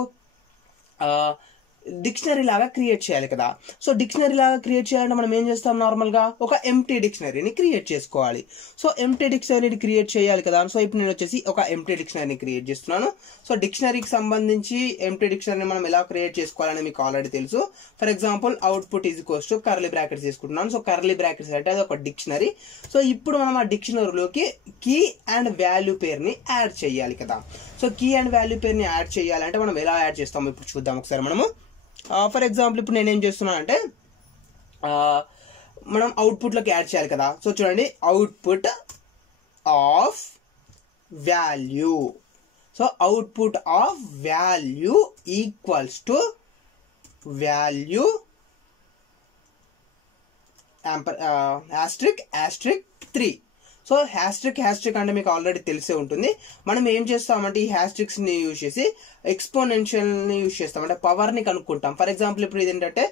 డిక్షనరీ లాగా క్రియేట్ చేయాలి కదా. సో డిక్షనరీ లాగా క్రియేట్ చేయాలంటే మనం ఏం చేస్తాం? నార్మల్గా ఒక ఎంప్టీ డిక్షనరీని క్రియేట్ చేసుకోవాలి. సో ఎంప్టీ డిక్షనరీని క్రియేట్ చేయాలి కదా. సో ఇప్పుడు నేను వచ్చేసి ఒక ఎంప్టీ డిక్షనరీని క్రియేట్ చేస్తున్నాను. సో డిక్షనరీకి సంబంధించి ఎంప్టీ డిక్షనరీని మనం ఎలా క్రియేట్ చేసుకోవాలని మీకు ఆల్రెడీ తెలుసు. For example output is equals to curly brackets తీసుకుంటున్నాను. సో కర్లీ బ్రాకెట్స్ అంటే అది ఒక డిక్షనరీ. సో ఇప్పుడు మనం ఆ డిక్షనరీలోకి కీ అండ్ వాల్యూ పేరుని యాడ్ చేయాలి కదా. సో కీ అండ్ వాల్యూ పేరుని యాడ్ చేయాలంటే మనం ఎలా యాడ్ చేస్తామో ఇప్పుడు చూద్దాం ఒకసారి మనము. ఫర్ ఎగ్జాంపుల్ ఇప్పుడు నేనేం చేస్తున్నాను అంటే మనం అవుట్పుట్లోకి యాడ్ చేయాలి కదా. సో చూడండి, output of value. So output of value equals to value *** 3. So asterisk అంటే మీకు ఆల్రెడీ తెలిసే ఉంటుంది. మనం ఏం చేస్తామంటే ఈ హ్యాస్ట్రిక్స్ని యూజ్ చేసి ఎక్స్పోనెన్షియల్ని యూజ్ చేస్తాం, అంటే పవర్ని కనుక్కుంటాం. ఫర్ ఎగ్జాంపుల్ ఇప్పుడు ఇది ఏంటంటే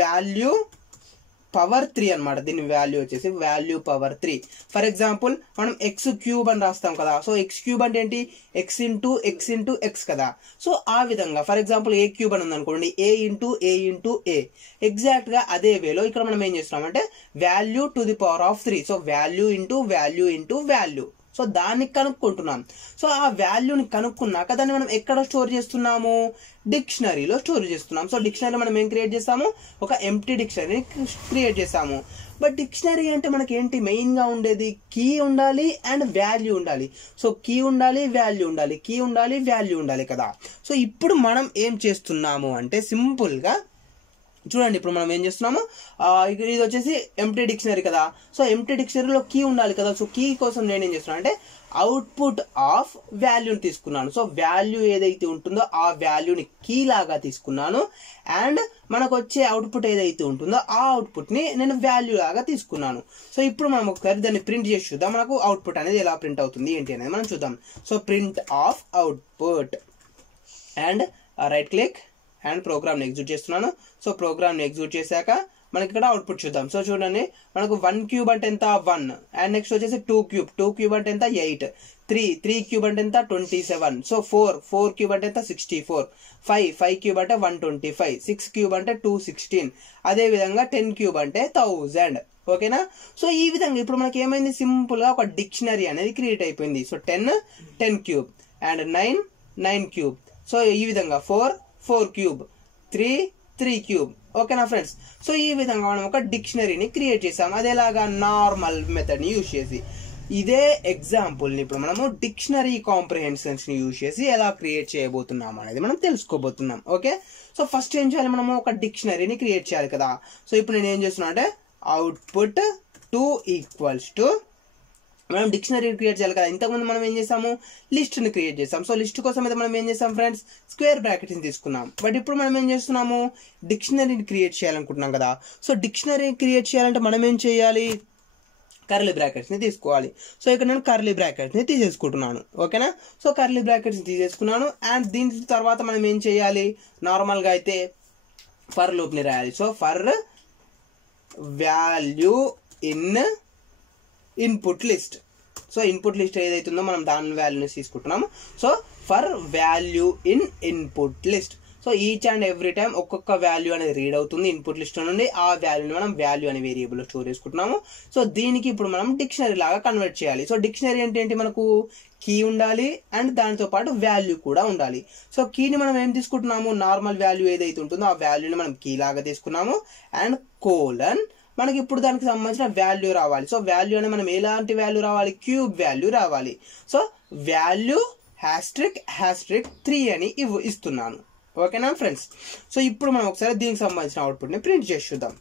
వాల్యూ పవర్ 3 అనమాట. దీని వాల్యూ వచ్చేసి వాల్యూ పవర్ 3. ఫర్ ఎగ్జాంపుల్ మనం ఎక్స్ క్యూబ్ అని రాస్తాం కదా. సో ఎక్స్ క్యూబ్ అంటే ఏంటి? ఎక్స్ ఇంటూ ఎక్స్ కదా. సో ఆ విధంగా ఫర్ ఎగ్జాంపుల్ ఏ క్యూబ్ అని ఉందనుకోండి, ఏ ఇంటూ ఏ. ఎగ్జాక్ట్గా అదే వేలో ఇక్కడ మనం ఏం చేస్తున్నామంటే value to the power of 3. So value into value. So దాన్ని కనుక్కుంటున్నాం. సో ఆ వాల్యూని కనుక్కున్నాక దాన్ని మనం ఎక్కడ స్టోర్ చేస్తున్నాము? డిక్షనరీలో స్టోర్ చేస్తున్నాం. సో డిక్షనరీ మనం ఏం క్రియేట్ చేస్తాము? ఒక ఎంప్టీ డిక్షనరీ క్రియేట్ చేస్తాము. బట్ డిక్షనరీ అంటే మనకి ఏంటి? మెయిన్గా ఉండేది కీ ఉండాలి అండ్ వాల్యూ ఉండాలి. సో కీ ఉండాలి, వాల్యూ ఉండాలి కదా. సో ఇప్పుడు మనం ఏం చేస్తున్నాము అంటే సింపుల్గా చూడండి, ఇప్పుడు మనం ఏం చేస్తున్నాము, ఇది వచ్చేసి ఎంప్టీ డిక్షనరీ కదా. సో ఎంప్టీ డిక్షనరీలో కీ ఉండాలి కదా. సో కీ కోసం నేను ఏం చేస్తున్నాను అంటే అవుట్పుట్ ఆఫ్ వాల్యూని తీసుకున్నాను. సో వాల్యూ ఏదైతే ఉంటుందో ఆ వాల్యూని కీ లాగా తీసుకున్నాను. అండ్ మనకు వచ్చే అవుట్పుట్ ఏదైతే ఉంటుందో ఆ అవుట్పుట్ని నేను వాల్యూ లాగా తీసుకున్నాను. సో ఇప్పుడు మనం ఒకసారి దాన్ని ప్రింట్ చేసి చూద్దాం, మనకు అవుట్పుట్ అనేది ఎలా ప్రింట్ అవుతుంది ఏంటి అనేది మనం చూద్దాం. So print of output and right click and ప్రోగ్రామ్ని ఎగ్జిక్యూట్ చేస్తున్నాను. సో ప్రోగ్రామ్ని ఎగ్జిక్యూట్ చేశాక మనకి ఇక్కడ అవుట్పుట్ చూద్దాం. సో చూడండి, మనకు 1 క్యూబ్ అంటే ఎంత? 1. అండ్ నెక్స్ట్ వచ్చేసి 2 క్యూబ్ అంటే ఎంత? 8. 3 క్యూబ్ అంటే ఎంత? 27. సో 4 క్యూబ్ అంటే ఎంత? 64. 5 క్యూబ్ అంటే 125. 6 క్యూబ్ అంటే 216. అదేవిధంగా 10 క్యూబ్ అంటే 1000. ఓకేనా. సో ఈ విధంగా ఇప్పుడు మనకి ఏమైంది? సింపుల్గా ఒక డిక్షనరీ అనేది క్రియేట్ అయిపోయింది. So 10 cube and 9 cube. So ఈ విధంగా 4 క్యూబ్, 3 3 క్యూబ్. ఓకేనా ఫ్రెండ్స్? సో ఈ విధంగా మనం ఒక డిక్షనరీని క్రియేట్ చేసాం. అదేలాగా నార్మల్ మెథడ్ని యూజ్ చేసి. ఇదే ఎగ్జాంపుల్ని ఇప్పుడు మనము డిక్షనరీ కాంప్రిహెన్షన్స్ని యూజ్ చేసి ఎలా క్రియేట్ చేయబోతున్నాం అనేది మనం తెలుసుకోబోతున్నాం. ఓకే, సో ఫస్ట్ ఏం చేయాలి, మనము ఒక డిక్షనరీని క్రియేట్ చేయాలి కదా. సో ఇప్పుడు నేను ఏం చేస్తున్నా అంటే అవుట్పుట్ 2 ఈక్వల్స్ టు, మనం డిక్షనరీ క్రియేట్ చేయాలి కదా. ఇంతకుముందు మనం ఏం చేసాము, లిస్ట్ని క్రియేట్ చేసాం. సో లిస్ట్ కోసం అయితే మనం ఏం చేసాం ఫ్రెండ్స్, స్క్వేర్ బ్రాకెట్ని తీసుకున్నాం. బట్ ఇప్పుడు మనం ఏం చేస్తున్నాము, డిక్షనరీని క్రియేట్ చేయాలనుకుంటున్నాం కదా. సో డిక్షనరీ క్రియేట్ చేయాలంటే మనం ఏం చేయాలి, కర్లీ బ్రాకెట్స్ని తీసుకోవాలి. సో ఇక్కడ నేను కర్లీ బ్రాకెట్స్ని తీసేసుకుంటున్నాను. ఓకేనా? సో కర్లీ బ్రాకెట్స్ని తీసేసుకున్నాను. అండ్ దీని తర్వాత మనం ఏం చేయాలి, నార్మల్గా అయితే ఫర్ లూప్ని రాయాలి. So for value in input list. So input list ఏదైతుందో మనం దాని వాల్యూని తీసుకుంటున్నాము. So for value in input list. So each and every time ఒక్కొక్క వాల్యూ అనేది రీడ్ అవుతుంది ఇన్పుట్ లిస్ట్ నుండి. ఆ వాల్యూని మనం వాల్యూ అనే వేరియబుల్ స్టోర్ చేసుకుంటున్నాము. సో దీనికి ఇప్పుడు మనం డిక్షనరీ లాగా కన్వర్ట్ చేయాలి. సో డిక్షనరీ అంటే ఏంటి, మనకు కీ ఉండాలి అండ్ దానితో పాటు వాల్యూ కూడా ఉండాలి. సో కీని మనం ఏం తీసుకుంటున్నాము, నార్మల్ వాల్యూ ఏదైతే ఉంటుందో ఆ వాల్యూని మనం కీ లాగా తీసుకున్నాము. అండ్ కోలన్, మనకి ఇప్పుడు దానికి సంబంధించిన వాల్యూ రావాలి. సో వాల్యూ అనేది మనం ఎలాంటి వాల్యూ రావాలి, క్యూబ్ వాల్యూ రావాలి. సో వాల్యూ హ్యాస్ట్రిక్ 3 అని ఇస్తున్నాను. ఓకేనా ఫ్రెండ్స్? సో ఇప్పుడు మనం ఒకసారి దీనికి సంబంధించిన అవుట్పుట్ని ప్రింట్ చేసి చూద్దాం.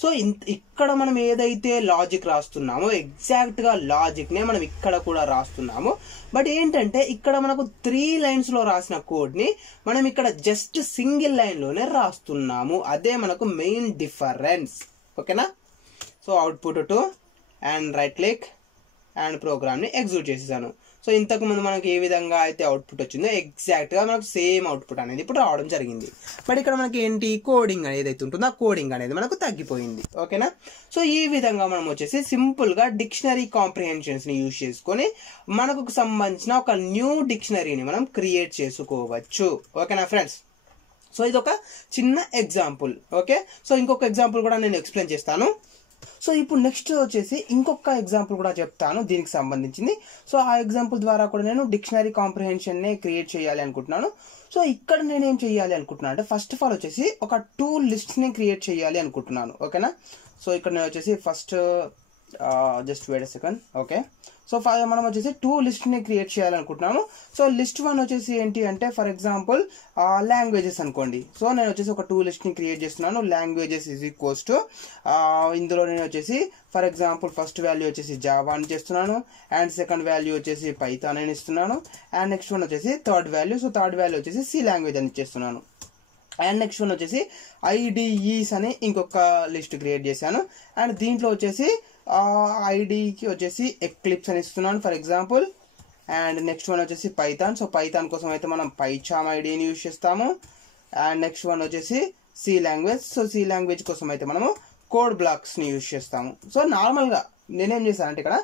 సో ఇక్కడ మనం ఏదైతే లాజిక్ రాస్తున్నామో ఎగ్జాక్ట్గా లాజిక్నే మనం ఇక్కడ కూడా రాస్తున్నాము. బట్ ఏంటంటే ఇక్కడ మనకు 3 లైన్స్లో రాసిన కోడ్ని మనం ఇక్కడ జస్ట్ సింగిల్ లైన్లోనే రాస్తున్నాము. అదే మనకు మెయిన్ డిఫరెన్స్. ఓకేనా? So output 2 and right click and ప్రోగ్రామ్ని ఎగ్జిక్యూట్ చేసేసాను. సో ఇంతకుముందు మనకి ఏ విధంగా అయితే అవుట్పుట్ వచ్చిందో ఎగ్జాక్ట్గా మనకు సేమ్ అవుట్పుట్ అనేది ఇప్పుడు రావడం జరిగింది. బట్ ఇక్కడ మనకి ఏంటి, కోడింగ్ అనేది ఏదైతే ఉంటుందో ఆ కోడింగ్ అనేది మనకు తగ్గిపోయింది. ఓకేనా? సో ఈ విధంగా మనం వచ్చేసి సింపుల్గా డిక్షనరీ కాంప్రిహెన్షన్స్ని యూజ్ చేసుకొని మనకు సంబంధించిన ఒక న్యూ డిక్షనరీని మనం క్రియేట్ చేసుకోవచ్చు. ఓకేనా ఫ్రెండ్స్? సో ఇది ఒక చిన్న ఎగ్జాంపుల్. ఓకే, సో ఇంకొక ఎగ్జాంపుల్ కూడా నేను ఎక్స్ప్లెయిన్ చేస్తాను. సో ఇప్పుడు నెక్స్ట్ వచ్చేసి ఇంకొక ఎగ్జాంపుల్ కూడా చెప్తాను దీనికి సంబంధించింది. సో ఆ ఎగ్జాంపుల్ ద్వారా కూడా నేను డిక్షనరీ కాంప్రిహెన్షన్ని క్రియేట్ చేయాలి అనుకుంటున్నాను. సో ఇక్కడ నేనేం చేయాలి అనుకుంటున్నాను అంటే ఫస్ట్ ఆఫ్ ఆల్ వచ్చేసి ఒక 2 లిస్ట్ని క్రియేట్ చేయాలి అనుకుంటున్నాను. ఓకేనా? సో ఇక్కడ నేను వచ్చేసి first just wait a second. Okay, so మనం వచ్చేసి 2 లిస్ట్ని క్రియేట్ చేయాలనుకుంటున్నాము. సో లిస్ట్ 1 వచ్చేసి ఏంటి అంటే ఫర్ ఎగ్జాంపుల్ లాంగ్వేజెస్ అనుకోండి. సో నేను వచ్చేసి ఒక 2 లిస్ట్ని క్రియేట్ చేస్తున్నాను. లాంగ్వేజెస్ ఈజ్ ఈక్వల్స్ టు, ఇందులో నేను వచ్చేసి ఫర్ ఎగ్జాంపుల్ ఫస్ట్ వాల్యూ వచ్చేసి జావా అని చేస్తున్నాను. అండ్ సెకండ్ వాల్యూ వచ్చేసి పైథాన్ అని ఇస్తున్నాను. అండ్ నెక్స్ట్ వన్ వచ్చేసి third value. So third value వచ్చేసి సి లాంగ్వేజ్ అని ఇచ్చేస్తున్నాను. అండ్ నెక్స్ట్ వన్ వచ్చేసి ఐడిఈస్ అని ఇంకొక లిస్ట్ క్రియేట్ చేశాను. అండ్ దీంట్లో వచ్చేసి ఐడికి వచ్చేసి ఎక్లిప్స్ అని ఇస్తున్నాను for example. And next one వచ్చేసి పైథాన్. సో పైథాన్ కోసం అయితే మనం పైచామ్ ఐడిని యూజ్ చేస్తాము. అండ్ నెక్స్ట్ వన్ వచ్చేసి C language. So C language కోసం అయితే మనము కోడ్ బ్లాక్స్ని యూజ్ చేస్తాము. సో నార్మల్గా నేనేం చేశానంటే ఇక్కడ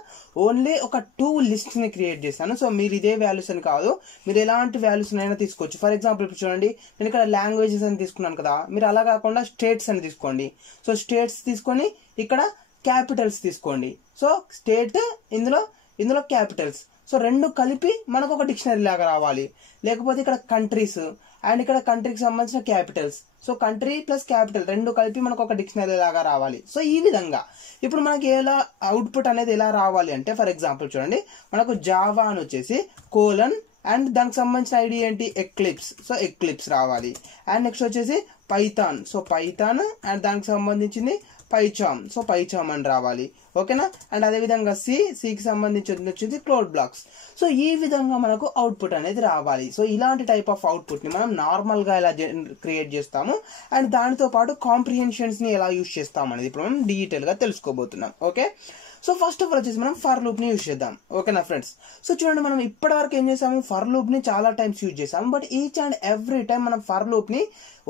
ఓన్లీ ఒక 2 లిస్ట్ని క్రియేట్ చేశాను. సో మీరు ఇదే వాల్యూస్ అని కాదు, మీరు ఎలాంటి వాల్యూస్ అయినా తీసుకోవచ్చు. ఫర్ ఎగ్జాంపుల్ ఇప్పుడు చూడండి, నేను ఇక్కడ లాంగ్వేజెస్ అని తీసుకున్నాను కదా, మీరు అలా కాకుండా స్టేట్స్ అని తీసుకోండి. సో స్టేట్స్ తీసుకొని ఇక్కడ క్యాపిటల్స్ తీసుకోండి. సో స్టేట్, ఇందులో క్యాపిటల్స్. సో రెండు కలిపి మనకు ఒక డిక్షనరీ లాగా రావాలి. లేకపోతే ఇక్కడ కంట్రీస్ అండ్ ఇక్కడ కంట్రీకి సంబంధించిన Capitals. So country plus capital రెండు కలిపి మనకు ఒక డిక్షనరీ లాగా రావాలి. సో ఈ విధంగా ఇప్పుడు మనకి ఎలా అవుట్పుట్ అనేది ఎలా రావాలి అంటే ఫర్ ఎగ్జాంపుల్ చూడండి, మనకు జావా అని వచ్చేసి కోలన్ అండ్ దానికి సంబంధించిన ఐడి ఏంటి, ఎక్లిప్స్. సో ఎక్లిప్స్ రావాలి. అండ్ నెక్స్ట్ వచ్చేసి పైథాన్. సో పైథాన్ అండ్ దానికి సంబంధించింది పైచామ్. సో పైచామ్ అని రావాలి. ఓకేనా? అండ్ అదేవిధంగా సికి సంబంధించి వచ్చేసి క్లోడ్ బ్లాక్స్. సో ఈ విధంగా మనకు అవుట్పుట్ అనేది రావాలి. సో ఇలాంటి టైప్ ఆఫ్ అవుట్పుట్ని మనం నార్మల్గా ఎలా క్రియేట్ చేస్తాము అండ్ దానితో పాటు కాంప్రిహెన్షన్స్ని ఎలా యూజ్ చేస్తాం అనేది ఇప్పుడు మనం డీటెయిల్గా తెలుసుకోబోతున్నాం. Okay, so first of all వచ్చేసి మనం ఫర్ లూప్ని యూజ్ చేద్దాం. ఓకేనా ఫ్రెండ్స్? సో చూడండి, మనం ఇప్పటి వరకు ఏం చేసాము, ఫర్ లూప్ని చాలా టైమ్స్ యూజ్ చేసాము. But each and every time మనం ఫర్ లూప్ని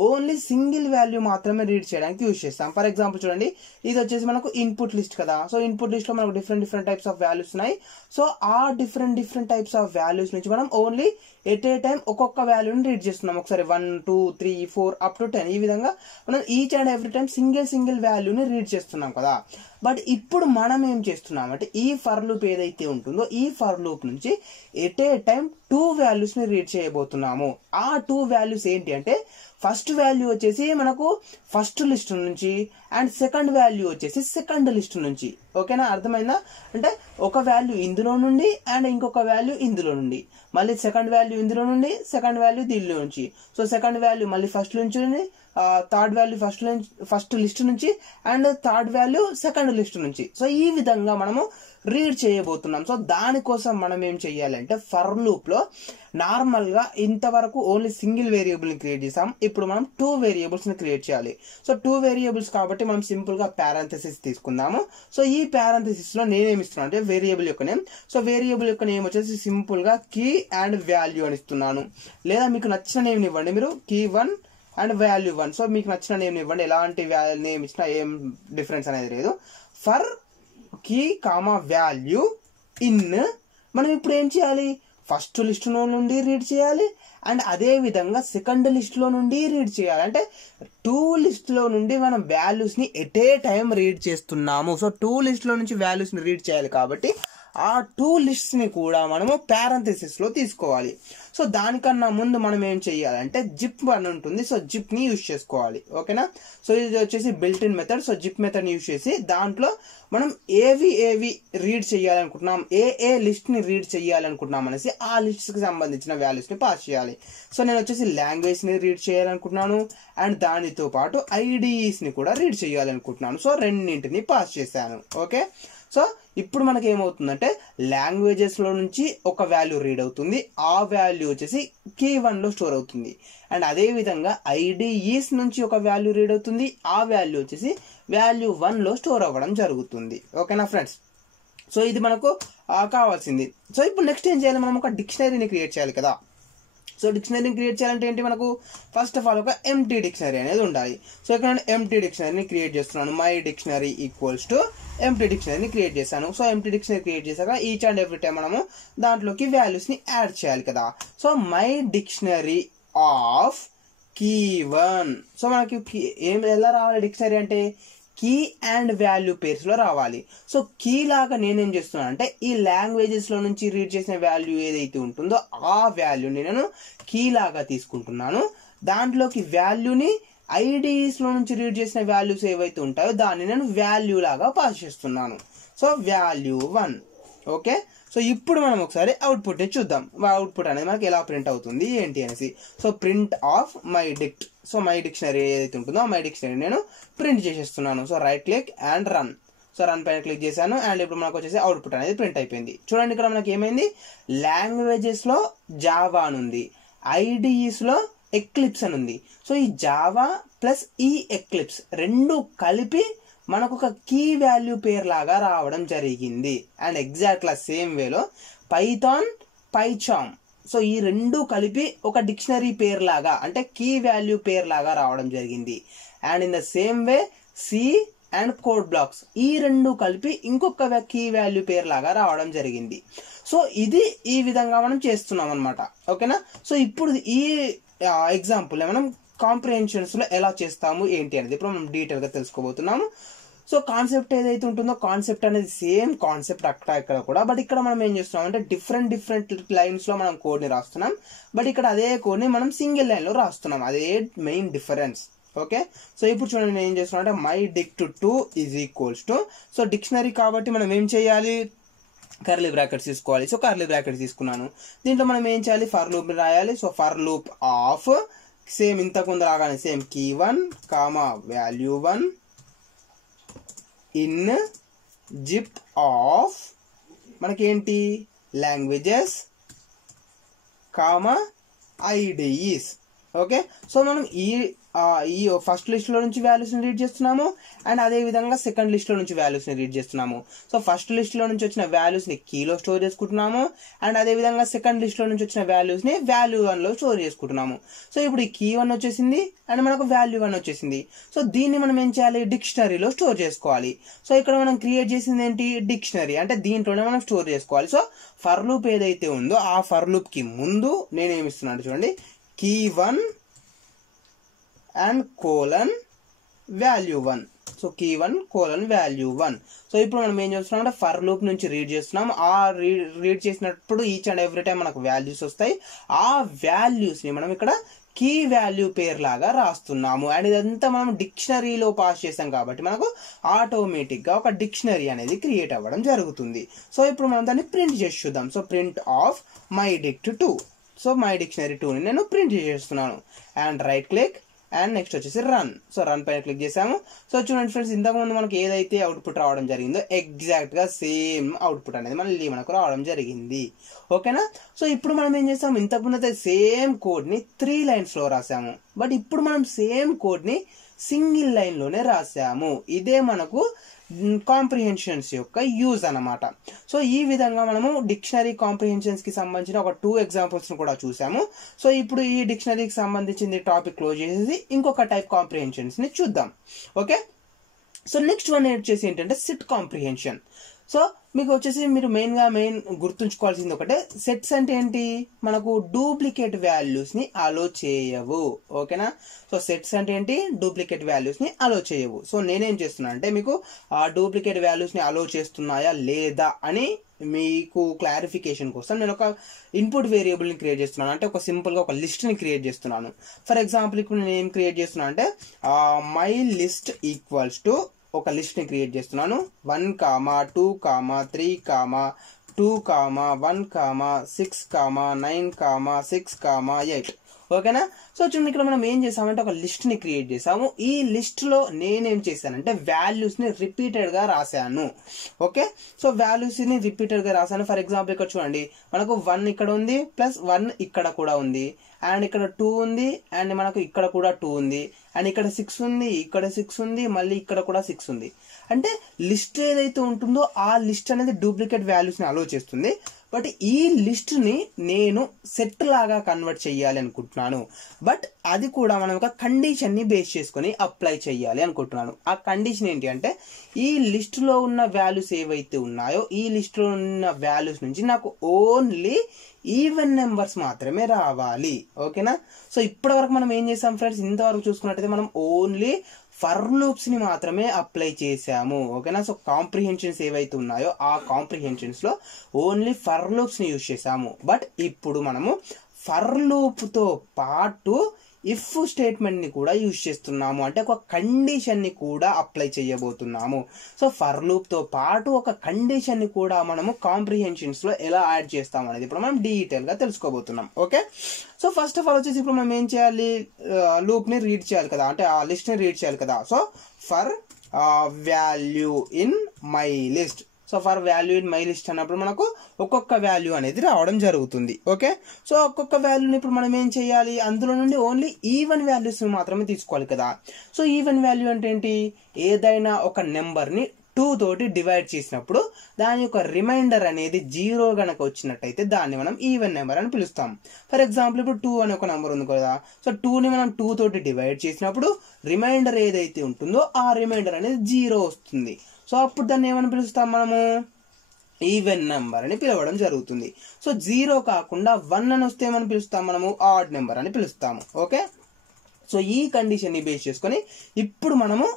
ఓన్లీ సింగిల్ వాల్యూ మాత్రమే రీడ్ చేయడానికి యూజ్ చేస్తాం. ఫర్ ఎగ్జాంపుల్ చూడండి, ఇది వచ్చేసి మనకు ఇన్పుట్ లిస్ట్ కదా. సో ఇన్పుట్ లిస్ట్ లో మనకు డిఫరెంట్ టైప్స్ ఆఫ్ వాల్యూస్ ఉన్నాయి. సో ఆ డిఫరెంట్ టైప్స్ ఆఫ్ వాల్యూస్ నుంచి మనం ఓన్లీ ఎట్ ఏ టైం ఒక్కొక్క వాల్యూని రీడ్ చేస్తున్నాం. ఒకసారి 1 2 3 4 అప్ టు 10 ఈ విధంగా మనం each and every time single వాల్యూని రీడ్ చేస్తున్నాం కదా. బట్ ఇప్పుడు మనం ఏం చేస్తున్నాం అంటే ఈ ఫర్ లూప్ ఏదైతే ఉంటుందో ఈ ఫర్ లూప్ నుంచి ఎట్ ఏ టైం 2 వాల్యూస్ ని రీడ్ చేయబోతున్నాము. ఆ 2 వాల్యూస్ ఏంటి అంటే ఫస్ట్ వాల్యూ వచ్చేసి మనకు ఫస్ట్ లిస్ట్ నుంచి అండ్ సెకండ్ వాల్యూ వచ్చేసి సెకండ్ లిస్ట్ నుంచి. ఓకేనా, అర్థమైందా? అంటే ఒక వాల్యూ ఇందులో నుండి అండ్ ఇంకొక వాల్యూ ఇందులో నుండి, మళ్ళీ సెకండ్ వాల్యూ ఇందులో నుండి, సెకండ్ వాల్యూ దీనిలో నుంచి. సో సెకండ్ వాల్యూ మళ్ళీ ఫస్ట్ నుంచి, థర్డ్ వాల్యూ ఫస్ట్ లిస్ట్ నుంచి and third value second list నుంచి. సో ఈ విధంగా మనము రీడ్ చేయబోతున్నాం. సో దానికోసం మనం ఏం చెయ్యాలంటే ఫర్ లూప్ లో నార్మల్ గా ఇంతవరకు ఓన్లీ సింగిల్ వేరియబుల్ ని క్రియేట్ చేసాం. ఇప్పుడు మనం 2 వేరియబుల్స్ ని క్రియేట్ చేయాలి. సో 2 వేరియబుల్స్ కాబట్టి మనం సింపుల్ గా పారాంథసిస్ తీసుకుందాము. సో ఈ పారాంథసిస్ లో నేనేమి ఇస్తున్నాను అంటే వేరియబుల్ యొక్క నేమ్. సో వేరియబుల్ యొక్క నేమ్ వచ్చేసి సింపుల్ గా కీ అండ్ వాల్యూ అని ఇస్తున్నాను. లేదా మీకు నచ్చిన నేమ్ ఇవ్వండి, మీరు key 1 అండ్ వాల్యూ 1. సో మీకు నచ్చిన నేమ్ ఇవ్వండి, ఎలాంటి నేమ్ ఇచ్చినా ఏం డిఫరెన్స్ అనేది లేదు. For key comma value in మనం ఇప్పుడు ఏం చేయాలి, ఫస్ట్ లిస్ట్ లో నుండి రీడ్ చేయాలి అండ్ అదే విధంగా సెకండ్ లిస్ట్ లో నుండి రీడ్ చేయాలి. అంటే 2 లిస్ట్ లో నుండి మనం వాల్యూస్ ని ఎట్ ఏ టైం రీడ్ చేస్తున్నాము. సో 2 లిస్ట్ లో నుంచి వాల్యూస్ ని రీడ్ చేయాలి కాబట్టి ఆ 2 లిస్ట్స్ ని కూడా మనము పారాంథసిస్ లో తీసుకోవాలి. సో దానికన్నా ముందు మనం ఏం చేయాలంటే జిప్ అని ఉంటుంది. సో జిప్ ని యూజ్ చేసుకోవాలి. ఓకేనా, సో ఇది వచ్చేసి built in method. So zip method ని యూజ్ చేసి దాంట్లో మనం ఏవి రీడ్ చేయాలనుకుంటున్నాం, ఏ లిస్ట్ ని రీడ్ చేయాలనుకుంటున్నాం అనేసి ఆ లిస్ట్ కి సంబంధించిన వాల్యూస్ ని పాస్ చేయాలి. సో నేను వచ్చేసి లాంగ్వేజ్ ని రీడ్ చేయాలనుకుంటున్నాను అండ్ దానితో పాటు ఐడిఈస్ ని కూడా రీడ్ చేయాలనుకుంటున్నాను. సో రెండింటిని పాస్ చేశాను. ఓకే, సో ఇప్పుడు మనకి ఏమవుతుందంటే లాంగ్వేజెస్ లో నుంచి ఒక వాల్యూ రీడ్ అవుతుంది, ఆ వాల్యూ వచ్చేసి key 1 లో స్టోర్ అవుతుంది. అండ్ అదే విధంగా ఐడిఈస్ నుంచి ఒక వాల్యూ రీడ్ అవుతుంది, ఆ వాల్యూ వచ్చేసి వాల్యూ 1 లో స్టోర్ అవ్వడం జరుగుతుంది. ఓకేనా ఫ్రెండ్స్, సో ఇది మనకు కావాల్సింది. సో ఇప్పుడు నెక్స్ట్ ఏం చేయాలి, మనం ఒక డిక్షనరీని క్రియేట్ చేయాలి కదా. సో డిక్షనరీని క్రియేట్ చేయాలంటే ఏంటి, మనకు ఫస్ట్ ఆఫ్ ఆల్ ఒక ఎంటీ డిక్షనరీ అనేది ఉండాలి. సో ఇక్కడ నేను ఎంటీ డిక్షనరీని క్రియేట్ చేస్తున్నాను. My dictionary equals to empty డిక్షనరీని క్రియేట్ చేశాను. సో ఎంటీ డిక్షనరీ క్రియేట్ చేశాక ఈచ్ అండ్ ఎవ్రీ టైం మనము దాంట్లోకి వాల్యూస్ ని యాడ్ చేయాలి కదా. So my dictionary of key 1. సో మనకి ఎలా రావాలి డిక్షనరీ అంటే కీ అండ్ వాల్యూ పేర్స్ లో రావాలి. సో కీ లాగా నేనేం చేస్తున్నాను అంటే ఈ లాంగ్వేజెస్ లో నుంచి రీడ్ చేసిన వాల్యూ ఏదైతే ఉంటుందో ఆ వాల్యూని నేను కీ లాగా తీసుకుంటున్నాను. దాంట్లోకి వాల్యూని ఐడిస్ లో నుంచి రీడ్ చేసిన వాల్యూస్ ఏవైతే ఉంటాయో దాన్ని నేను వాల్యూ లాగా పాస్ చేస్తున్నాను. So value 1. ఓకే, సో ఇప్పుడు మనం ఒకసారి అవుట్పుట్ ని చూద్దాం. అవుట్పుట్ అనేది మనకి ఎలా ప్రింట్ అవుతుంది ఏంటి అనేసి. So print of my డిక్ట్. So my dictionary ఏదైతే ఉంటుందో మై డిక్షనరీ నేను ప్రింట్ చేసేస్తున్నాను. So right click and run. So run పైన క్లిక్ చేశాను అండ్ ఇప్పుడు మనకు వచ్చేసి అవుట్పుట్ అనేది ప్రింట్ అయిపోయింది. చూడండి ఇక్కడ మనకి ఏమైంది, లాంగ్వేజెస్ లో జావా అని ఉంది, ఐడిఈస్ లో ఎక్లిప్స్ అని ఉంది. సో ఈ జావా ప్లస్ ఈ ఎక్లిప్స్ రెండు కలిపి మనకు ఒక కీ వాల్యూ పేర్ లాగా రావడం జరిగింది. అండ్ ఎగ్జాక్ట్లా సేమ్ వేలో పైథాన్, పైచామ్, సో ఈ రెండు కలిపి ఒక డిక్షనరీ పేర్ లాగా అంటే కీ వాల్యూ పేర్ లాగా రావడం జరిగింది. And in the same way C and code blocks ఈ రెండు కలిపి ఇంకొక కీ వాల్యూ పేర్ లాగా రావడం జరిగింది. సో ఇది ఈ విధంగా మనం చేస్తున్నాం అనమాట. ఓకేనా, సో ఇప్పుడు ఈ ఎగ్జాంపుల్ మనం కాంప్రిహెన్షన్స్ లో ఎలా చేస్తాము ఏంటి అనేది ఇప్పుడు మనం డీటెయిల్ గా తెలుసుకోబోతున్నాము. సో కాన్సెప్ట్ ఏదైతే ఉంటుందో కాన్సెప్ట్ అనేది సేమ్ కాన్సెప్ట్ అక్కడ ఇక్కడ కూడా, బట్ ఇక్కడ మనం ఏం చేస్తున్నాం అంటే డిఫరెంట్ లైన్స్ లో మనం కోడ్ ని రాస్తున్నాం, బట్ ఇక్కడ అదే కోడ్ ని మనం సింగిల్ లైన్ లో రాస్తున్నాం. అదే మెయిన్ డిఫరెన్స్. ఓకే, సో ఇప్పుడు చూడండి నేను ఏం చేస్తున్నా అంటే my డిక్ట్ 2 is equals to, so dictionary కాబట్టి మనం ఏం చేయాలి, కర్లీ బ్రాకెట్స్ తీసుకోవాలి. సో కర్లీ బ్రాకెట్స్ తీసుకున్నాను. దీంట్లో మనం ఏం చేయాలి, ఫర్ లూప్ రాయాలి. So for loop of same ఇంతకు ముందు రాగానే same key 1 comma value 1 in zip of మనకేంటి languages comma IDEs. Okay, so మనం ఈ ఫస్ట్ లిస్ట్ లో నుంచి వాల్యూస్ ని రీడ్ చేస్తున్నాము అండ్ అదే విధంగా సెకండ్ లిస్ట్ లో నుంచి వాల్యూస్ ని రీడ్ చేస్తున్నాము. సో ఫస్ట్ లిస్ట్ లో నుంచి వచ్చిన వాల్యూస్ ని కీలో స్టోర్ చేసుకుంటున్నాము అండ్ అదే విధంగా సెకండ్ లిస్ట్ లో నుంచి వచ్చిన వాల్యూస్ ని వాల్యూ 1 లో స్టోర్ చేసుకుంటున్నాము. సో ఇప్పుడు ఈ key 1 వచ్చేసింది అండ్ మనకు వాల్యూ 1 వచ్చేసింది. సో దీన్ని మనం ఏం చేయాలి, డిక్షనరీలో స్టోర్ చేసుకోవాలి. సో ఇక్కడ మనం క్రియేట్ చేసింది ఏంటి, డిక్షనరీ, అంటే దీంట్లోనే మనం స్టోర్ చేసుకోవాలి. సో ఫర్ లూప్ ఏదైతే ఉందో ఆ ఫర్ లూప్ కి ముందు నేనేమి ఇస్తున్నాను చూడండి, key 1 and colon value 1. So key 1 colon value 1. So ఇప్పుడు మనం ఏం చేస్తున్నాం అంటే ఫర్ లూప్ నుంచి రీడ్ చేస్తున్నాం. ఆ రీడ్ చేసినప్పుడు ఈచ్ అండ్ ఎవ్రీ టైం మనకు వాల్యూస్ వస్తాయి. ఆ వాల్యూస్ ని మనం ఇక్కడ కీ వాల్యూ పేరు లాగా రాస్తున్నాము. అండ్ ఇదంతా మనం డిక్షనరీలో పాస్ చేసాం కాబట్టి మనకు ఆటోమేటిక్గా ఒక డిక్షనరీ అనేది క్రియేట్ అవ్వడం జరుగుతుంది. సో ఇప్పుడు మనం దాన్ని ప్రింట్ చేసి చూద్దాం. So print of my డిక్ట్ 2. So my dictionary 2ని నేను ప్రింట్ చేసేస్తున్నాను. And right click and next వచ్చేసి రన్. సో రన్ పైన క్లిక్ చేసాము. సో చూడండి ఫ్రెండ్స్, ఇంతకుముందు మనకి ఏదైతే అవుట్పుట్ రావడం జరిగిందో ఎగ్జాక్ట్గా సేమ్ అవుట్పుట్ అనేది మళ్ళీ మనకు రావడం జరిగింది. ఓకేనా? సో ఇప్పుడు మనం ఏం చేస్తాము, ఇంతకుముందు అయితే సేమ్ కోడ్ని 3 లైన్స్లో రాసాము. బట్ ఇప్పుడు మనం సేమ్ కోడ్ని సింగిల్ లైన్లోనే రాసాము. ఇదే మనకు కాంప్రిహెన్షన్స్ యొక్క యూజ్ అన్నమాట. సో ఈ విధంగా మనము డిక్షనరీ కాంప్రిహెన్షన్స్కి సంబంధించిన ఒక 2 ఎగ్జాంపుల్స్ని కూడా చూసాము. సో ఇప్పుడు ఈ డిక్షనరీకి సంబంధించింది టాపిక్ క్లోజ్ చేసేసి ఇంకొక టైప్ కాంప్రిహెన్షన్స్ని చూద్దాం. ఓకే? సో నెక్స్ట్ వన్ వచ్చేసి ఏంటంటే సెట్ కాంప్రిహెన్షన్. సో మీకు వచ్చేసి మీరు మెయిన్ గుర్తుంచుకోవాల్సింది ఒకటే, సెట్స్ అంటే ఏంటి, మనకు డూప్లికేట్ వాల్యూస్ని అలో చేయవు. ఓకేనా? సో సెట్స్ అంటే ఏంటి, డూప్లికేట్ వాల్యూస్ని అలో చేయవు. సో నేనేం చేస్తున్నా అంటే మీకు ఆ డూప్లికేట్ వాల్యూస్ని అలో చేస్తున్నాయా లేదా అని మీకు క్లారిఫికేషన్ కోసం నేను ఒక ఇన్పుట్ వేరియబుల్ని క్రియేట్ చేస్తున్నాను. అంటే ఒక సింపుల్గా ఒక లిస్ట్ని క్రియేట్ చేస్తున్నాను. ఫర్ ఎగ్జాంపుల్ ఇప్పుడు నేను ఏం క్రియేట్ చేస్తున్నా అంటే మై లిస్ట్ ఈక్వల్స్ టు ఒక లిస్ట్ ని క్రియేట్ చేస్తున్నాను. 1, 2, 3, 2, 1, 6, 9, 6, 8. ఓకేనా? సో చూడండి, ఇక్కడ మనం ఏం చేసామంటే ఒక లిస్ట్ ని క్రియేట్ చేసాము. ఈ లిస్ట్ లో నేనేం చేశానంటే వాల్యూస్ ని రిపీటెడ్ గా రాశాను. ఓకే? సో వాల్యూస్ ని రిపీటెడ్ గా రాశాను. ఫర్ ఎగ్జాంపుల్ ఇక్కడ చూడండి, మనకు 1 ఇక్కడ ఉంది, ప్లస్ 1 ఇక్కడ కూడా ఉంది, అండ్ ఇక్కడ 2 ఉంది, అండ్ మనకు ఇక్కడ కూడా 2 ఉంది, అండ్ ఇక్కడ 6 ఉంది, ఇక్కడ 6 ఉంది, మళ్ళీ ఇక్కడ కూడా 6 ఉంది. అంటే లిస్ట్ ఏదైతే ఉంటుందో ఆ లిస్ట్ అనేది డూప్లికేట్ వాల్యూస్ ని అలో చేస్తుంది. బట్ ఈ లిస్ట్ ని నేను సెట్ లాగా కన్వర్ట్ చేయాలి అనుకుంటున్నాను. బట్ అది కూడా మనం ఒక కండిషన్ ని బేస్ చేసుకొని అప్లై చేయాలి అనుకుంటున్నాను. ఆ కండిషన్ ఏంటి అంటే, ఈ లిస్ట్ లో ఉన్న వాల్యూస్ ఏవైతే ఉన్నాయో ఈ లిస్ట్ లో ఉన్న వాల్యూస్ నుంచి నాకు ఓన్లీ ఈవెన్ నెంబర్స్ మాత్రమే రావాలి. ఓకేనా? సో ఇప్పటి వరకు మనం ఏం చేసాం ఫ్రెండ్స్, ఇంతవరకు చూసుకున్నట్టయితే మనం ఓన్లీ ఫర్ లూప్స్ ని మాత్రమే అప్లై చేసాము. ఓకేనా? సో కాంప్రిహెన్షన్స్ ఏవైతే ఉన్నాయో ఆ కాంప్రిహెన్షన్స్ లో ఓన్లీ ఫర్ లూప్స్ ని యూజ్ చేసాము. బట్ ఇప్పుడు మనము ఫర్ లూప్ తో పాటు ఇఫ్ స్టేట్మెంట్ ని కూడా యూజ్ చేస్తున్నాము. అంటే ఒక కండిషన్ ని కూడా అప్లై చేయబోతున్నాము. సో ఫర్ లూప్ తో పాటు ఒక కండిషన్ ని కూడా మనము కాంప్రిహెన్షన్స్ లో ఎలా యాడ్ చేస్తాము అనేది ఇప్పుడు మనం డీటెయిల్ గా తెలుసుకోబోతున్నాం. Okay? So first of all వచ్చేసి ఇప్పుడు మనం ఏం చేయాలి, లూప్ ని రీడ్ చేయాలి కదా, అంటే ఆ లిస్ట్ ని రీడ్ చేయాలి కదా. So for value in my list. So for value in my list అన్నప్పుడు మనకు ఒక్కొక్క వాల్యూ అనేది రావడం జరుగుతుంది. ఓకే? సో ఒక్కొక్క వాల్యూని ఇప్పుడు మనం ఏం చేయాలి, అందులో నుండి ఓన్లీ ఈవెన్ వాల్యూస్ మాత్రమే తీసుకోవాలి కదా. సో ఈవెన్ వాల్యూ అంటే ఏంటి, ఏదైనా ఒక నెంబర్ని 2 తోటి డివైడ్ చేసినప్పుడు దాని యొక్క రిమైండర్ అనేది 0 గనక వచ్చినట్టయితే దాన్ని మనం ఈవెన్ నెంబర్ అని పిలుస్తాం. ఫర్ ఎగ్జాంపుల్ ఇప్పుడు 2 అనే ఒక నెంబర్ ఉంది కదా. సో 2ని మనం 2 తోటి డివైడ్ చేసినప్పుడు రిమైండర్ ఏదైతే ఉంటుందో ఆ రిమైండర్ అనేది 0 వస్తుంది. సో అప్పుడు దాన్ని ఏమని పిలుస్తాం మనము, ఈవెన్ నెంబర్ అని పిలవడం జరుగుతుంది. సో 0 కాకుండా 1 అని వస్తే ఏమని పిలుస్తాం మనము, ఆడ్ నెంబర్ అని పిలుస్తాము. ఓకే? సో ఈ కండిషన్ ని బేస్ చేసుకొని ఇప్పుడు మనము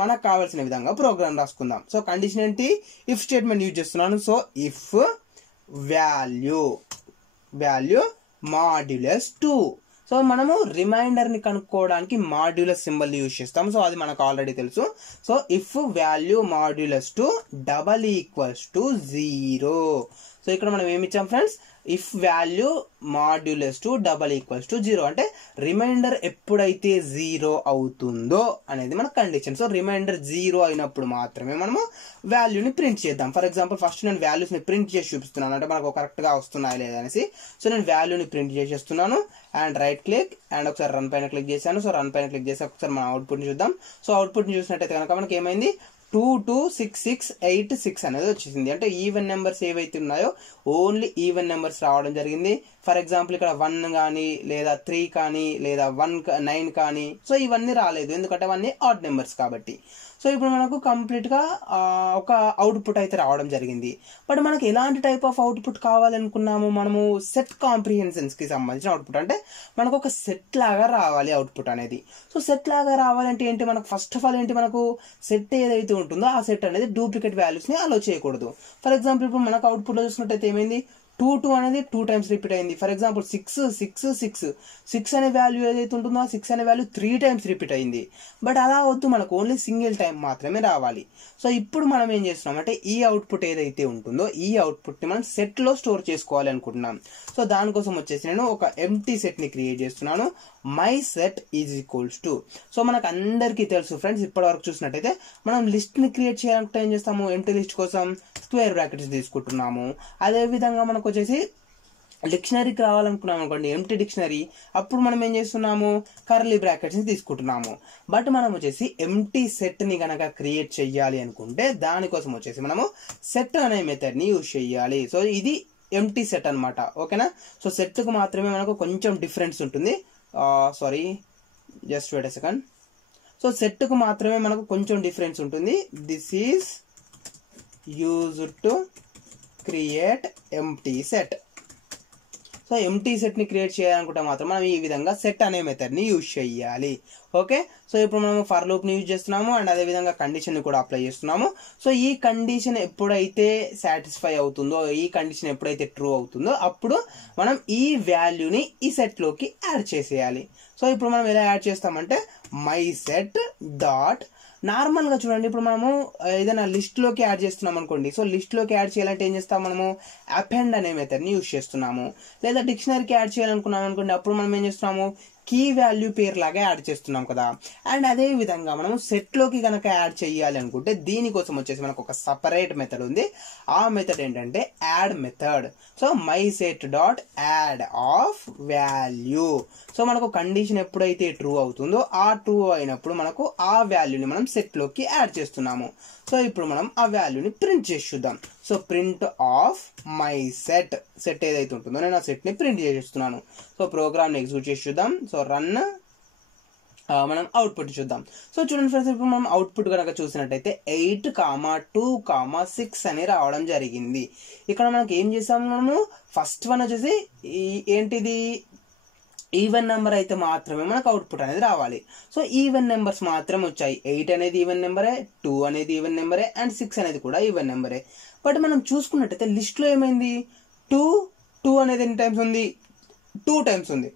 మనకు కావాల్సిన విధంగా ప్రోగ్రామ్ రాసుకుందాం. సో కండిషన్ ఏంటి, ఇఫ్ స్టేట్మెంట్ యూజ్ చేస్తున్నాను. So if value modulus 2. So మనము రిమైండర్ ని కనుక్కోవడానికి మాడ్యులస్ సింబల్ యూజ్ చేస్తాం. సో అది మనకు ఆల్రెడీ తెలుసు. So if value modulus 2 = 0. So ఇక్కడ మనం ఏమి ఇచ్చాం ఫ్రెండ్స్, ఇఫ్ వాల్యూ మాడ్యులస్ 2 = 0 అంటే రిమైండర్ ఎప్పుడైతే 0 అవుతుందో అనేది మన కండిషన్. సో రిమైండర్ 0 అయినప్పుడు మాత్రమే మనము వాల్యూని ప్రింట్ చేద్దాం. ఫర్ ఎగ్జాంపుల్ ఫస్ట్ నేను వాల్యూస్ ని ప్రింట్ చేసి చూపిస్తున్నాను, అంటే మనకు కరెక్ట్ గా వస్తున్నాయి లేదనేసి. సో నేను వాల్యూని ప్రింట్ చేసేస్తున్నాను. అండ్ రైట్ క్లిక్ అండ్ ఒకసారి రన్ పైన క్లిక్ చేశాను. సో రన్ పైన క్లిక్ చేసి ఒకసారి మన అవుట్పుట్ ని చూద్దాం. సో అవుట్పుట్ ని చూసినట్టయితే కనుక మనకి ఏమైంది, 2, 2, 6, 6, 8, 6 అనేది వచ్చేసింది. అంటే ఈవెన్ నెంబర్స్ ఏవైతే ఉన్నాయో ఓన్లీ ఈవెన్ నెంబర్స్ రావడం జరిగింది. ఫర్ ఎగ్జాంపుల్ ఇక్కడ 1 కానీ లేదా 3 కానీ లేదా 9 కానీ, సో ఇవన్నీ రాలేదు ఎందుకంటే అవన్నీ ఆడ్ నెంబర్స్ కాబట్టి. సో ఇప్పుడు మనకు కంప్లీట్ గా ఒక అవుట్పుట్ అయితే రావడం జరిగింది. బట్ మనకు ఎలాంటి టైప్ ఆఫ్ అవుట్పుట్ కావాలనుకున్నాము, మనము సెట్ కాంప్రిహెన్షన్స్ కి సంబంధించిన అవుట్పుట్. అంటే మనకు ఒక సెట్ లాగా రావాలి అవుట్పుట్ అనేది. సో సెట్ లాగా రావాలంటే ఏంటి, మనకు ఫస్ట్ ఆఫ్ ఆల్ ఏంటి, మనకు సెట్ ఏదైతే ఉంటుందో ఆ సెట్ అనేది డూప్లికేట్ వాల్యూస్ ని అలో చేయకూడదు. ఫర్ ఎగ్జాంపుల్ ఇప్పుడు మనకు అవుట్పుట్ లో చూసినట్టయితే ఏమైంది, 2 అనేది 2 టైమ్స్ రిపీట్ అయింది. ఫర్ ఎగ్జాంపుల్ 6 అనే వాల్యూ ఏదైతే ఉంటుందో ఆ 6 అనే వాల్యూ 3 టైమ్స్ రిపీట్ అయింది. బట్ అలా వద్దు, మనకు ఓన్లీ సింగిల్ టైం మాత్రమే రావాలి. సో ఇప్పుడు మనం ఏం చేస్తున్నాం అంటే ఈ అవుట్పుట్ ఏదైతే ఉంటుందో ఈ అవుట్పుట్ని మనం సెట్లో స్టోర్ చేసుకోవాలి అనుకుంటున్నాం. సో దానికోసం వచ్చేసి నేను ఒక ఎంటీ సెట్ని క్రియేట్ చేస్తున్నాను. My set is equals to, so మనకు అందరికీ తెలుసు ఫ్రెండ్స్, ఇప్పటి వరకు చూసినట్టయితే మనం లిస్ట్ని క్రియేట్ చేయాలంటే ఏం చేస్తాము, ఎంటీ లిస్ట్ కోసం స్క్వేర్ బ్రాకెట్స్ తీసుకుంటున్నాము. అదేవిధంగా మనకు వచ్చేసి డిక్షనరీకి రావాలనుకున్నాం అనుకోండి, ఎంటీ డిక్షనరీ, అప్పుడు మనం ఏం చేస్తున్నాము, కర్లీ బ్రాకెట్స్ని తీసుకుంటున్నాము. బట్ మనం వచ్చేసి ఎంటీ సెట్ని కనుక క్రియేట్ చేయాలి అనుకుంటే దానికోసం వచ్చేసి మనము సెట్ అనే మెథడ్ని యూజ్ చేయాలి. సో ఇది ఎంటీ సెట్ అనమాట. ఓకేనా. సో సెట్కు మాత్రమే మనకు కొంచెం డిఫరెన్స్ ఉంటుంది. Sorry, just wait a second. So సెట్కు మాత్రమే మనకు కొంచెం డిఫరెన్స్ ఉంటుంది. This is used to create empty set. So empty సెట్ని క్రియేట్ చేయాలనుకుంటే మాత్రం మనం ఈ విధంగా సెట్ అనే మెథడ్ని యూజ్ చేయాలి. ఓకే. సో ఇప్పుడు మనం ఫర్ లూప్ని యూజ్ చేస్తున్నాము అండ్ అదేవిధంగా కండిషన్ని కూడా అప్లై చేస్తున్నాము. సో ఈ కండిషన్ ఎప్పుడైతే సాటిస్ఫై అవుతుందో, ఈ కండిషన్ ఎప్పుడైతే ట్రూ అవుతుందో అప్పుడు మనం ఈ వాల్యూని ఈ సెట్లోకి యాడ్ చేసేయాలి. సో ఇప్పుడు మనం ఎలా యాడ్ చేస్తామంటే మై సెట్ డాట్, నార్మల్గా చూడండి, ఇప్పుడు మనము ఏదైనా లిస్ట్లోకి యాడ్ చేస్తున్నాం అనుకోండి. సో లిస్ట్లోకి యాడ్ చేయాలంటే ఏం చేస్తాం, మనము అపెండ్ అనే మెథడ్ని యూజ్ చేస్తున్నాము. లేదా డిక్షనరీకి యాడ్ చేయాలనుకున్నాం అనుకోండి, అప్పుడు మనం ఏం చేస్తున్నాము, కీ వాల్యూ పేరు లాగా యాడ్ చేస్తున్నాం కదా. అండ్ అదే విధంగా మనము సెట్లోకి కనుక యాడ్ చేయాలి అనుకుంటే దీనికోసం వచ్చేసి మనకు ఒక సపరేట్ మెథడ్ ఉంది. ఆ మెథడ్ ఏంటంటే add method. So my set dot add of value. So మనకు కండిషన్ ఎప్పుడైతే ట్రూ అవుతుందో ఆ ట్రూ అయినప్పుడు మనకు ఆ వాల్యూని మనం సెట్లోకి యాడ్ చేస్తున్నాము. సో ఇప్పుడు మనం ఆ వాల్యూని ప్రింట్ చేసి చూద్దాం. So print of my set, set ఏదైతే ఉంటుందో నేను ఆ సెట్ని ప్రింట్ చేస్తున్నాను. సో ప్రోగ్రామ్ని ఎగ్జిక్యూట్ చేసి చూద్దాం. సో రన్, మనం అవుట్పుట్ చూద్దాం. సో చూడండి ఫ్రెండ్స్, ఇప్పుడు మనం అవుట్పుట్ కనుక చూసినట్టయితే 8,2,6 అని రావడం జరిగింది. ఇక్కడ మనకి ఏం చేసాము, మనము ఫస్ట్ వన్ వచ్చేసి ఏంటిది, ఈవెన్ నెంబర్ అయితే మాత్రమే మనకు అవుట్పుట్ అనేది రావాలి. సో ఈవెన్ నెంబర్స్ మాత్రమే వచ్చాయి. 8 అనేది ఈవెన్ నెంబరే, 2 అనేది ఈవెన్ నెంబరే అండ్ 6 అనేది కూడా ఈవెన్ నెంబరే. బట్ మనం చూసుకున్నట్టయితే లిస్ట్లో ఏమైంది, 2 అనేది ఎన్ని టైమ్స్ ఉంది, 2 టైమ్స్ ఉంది.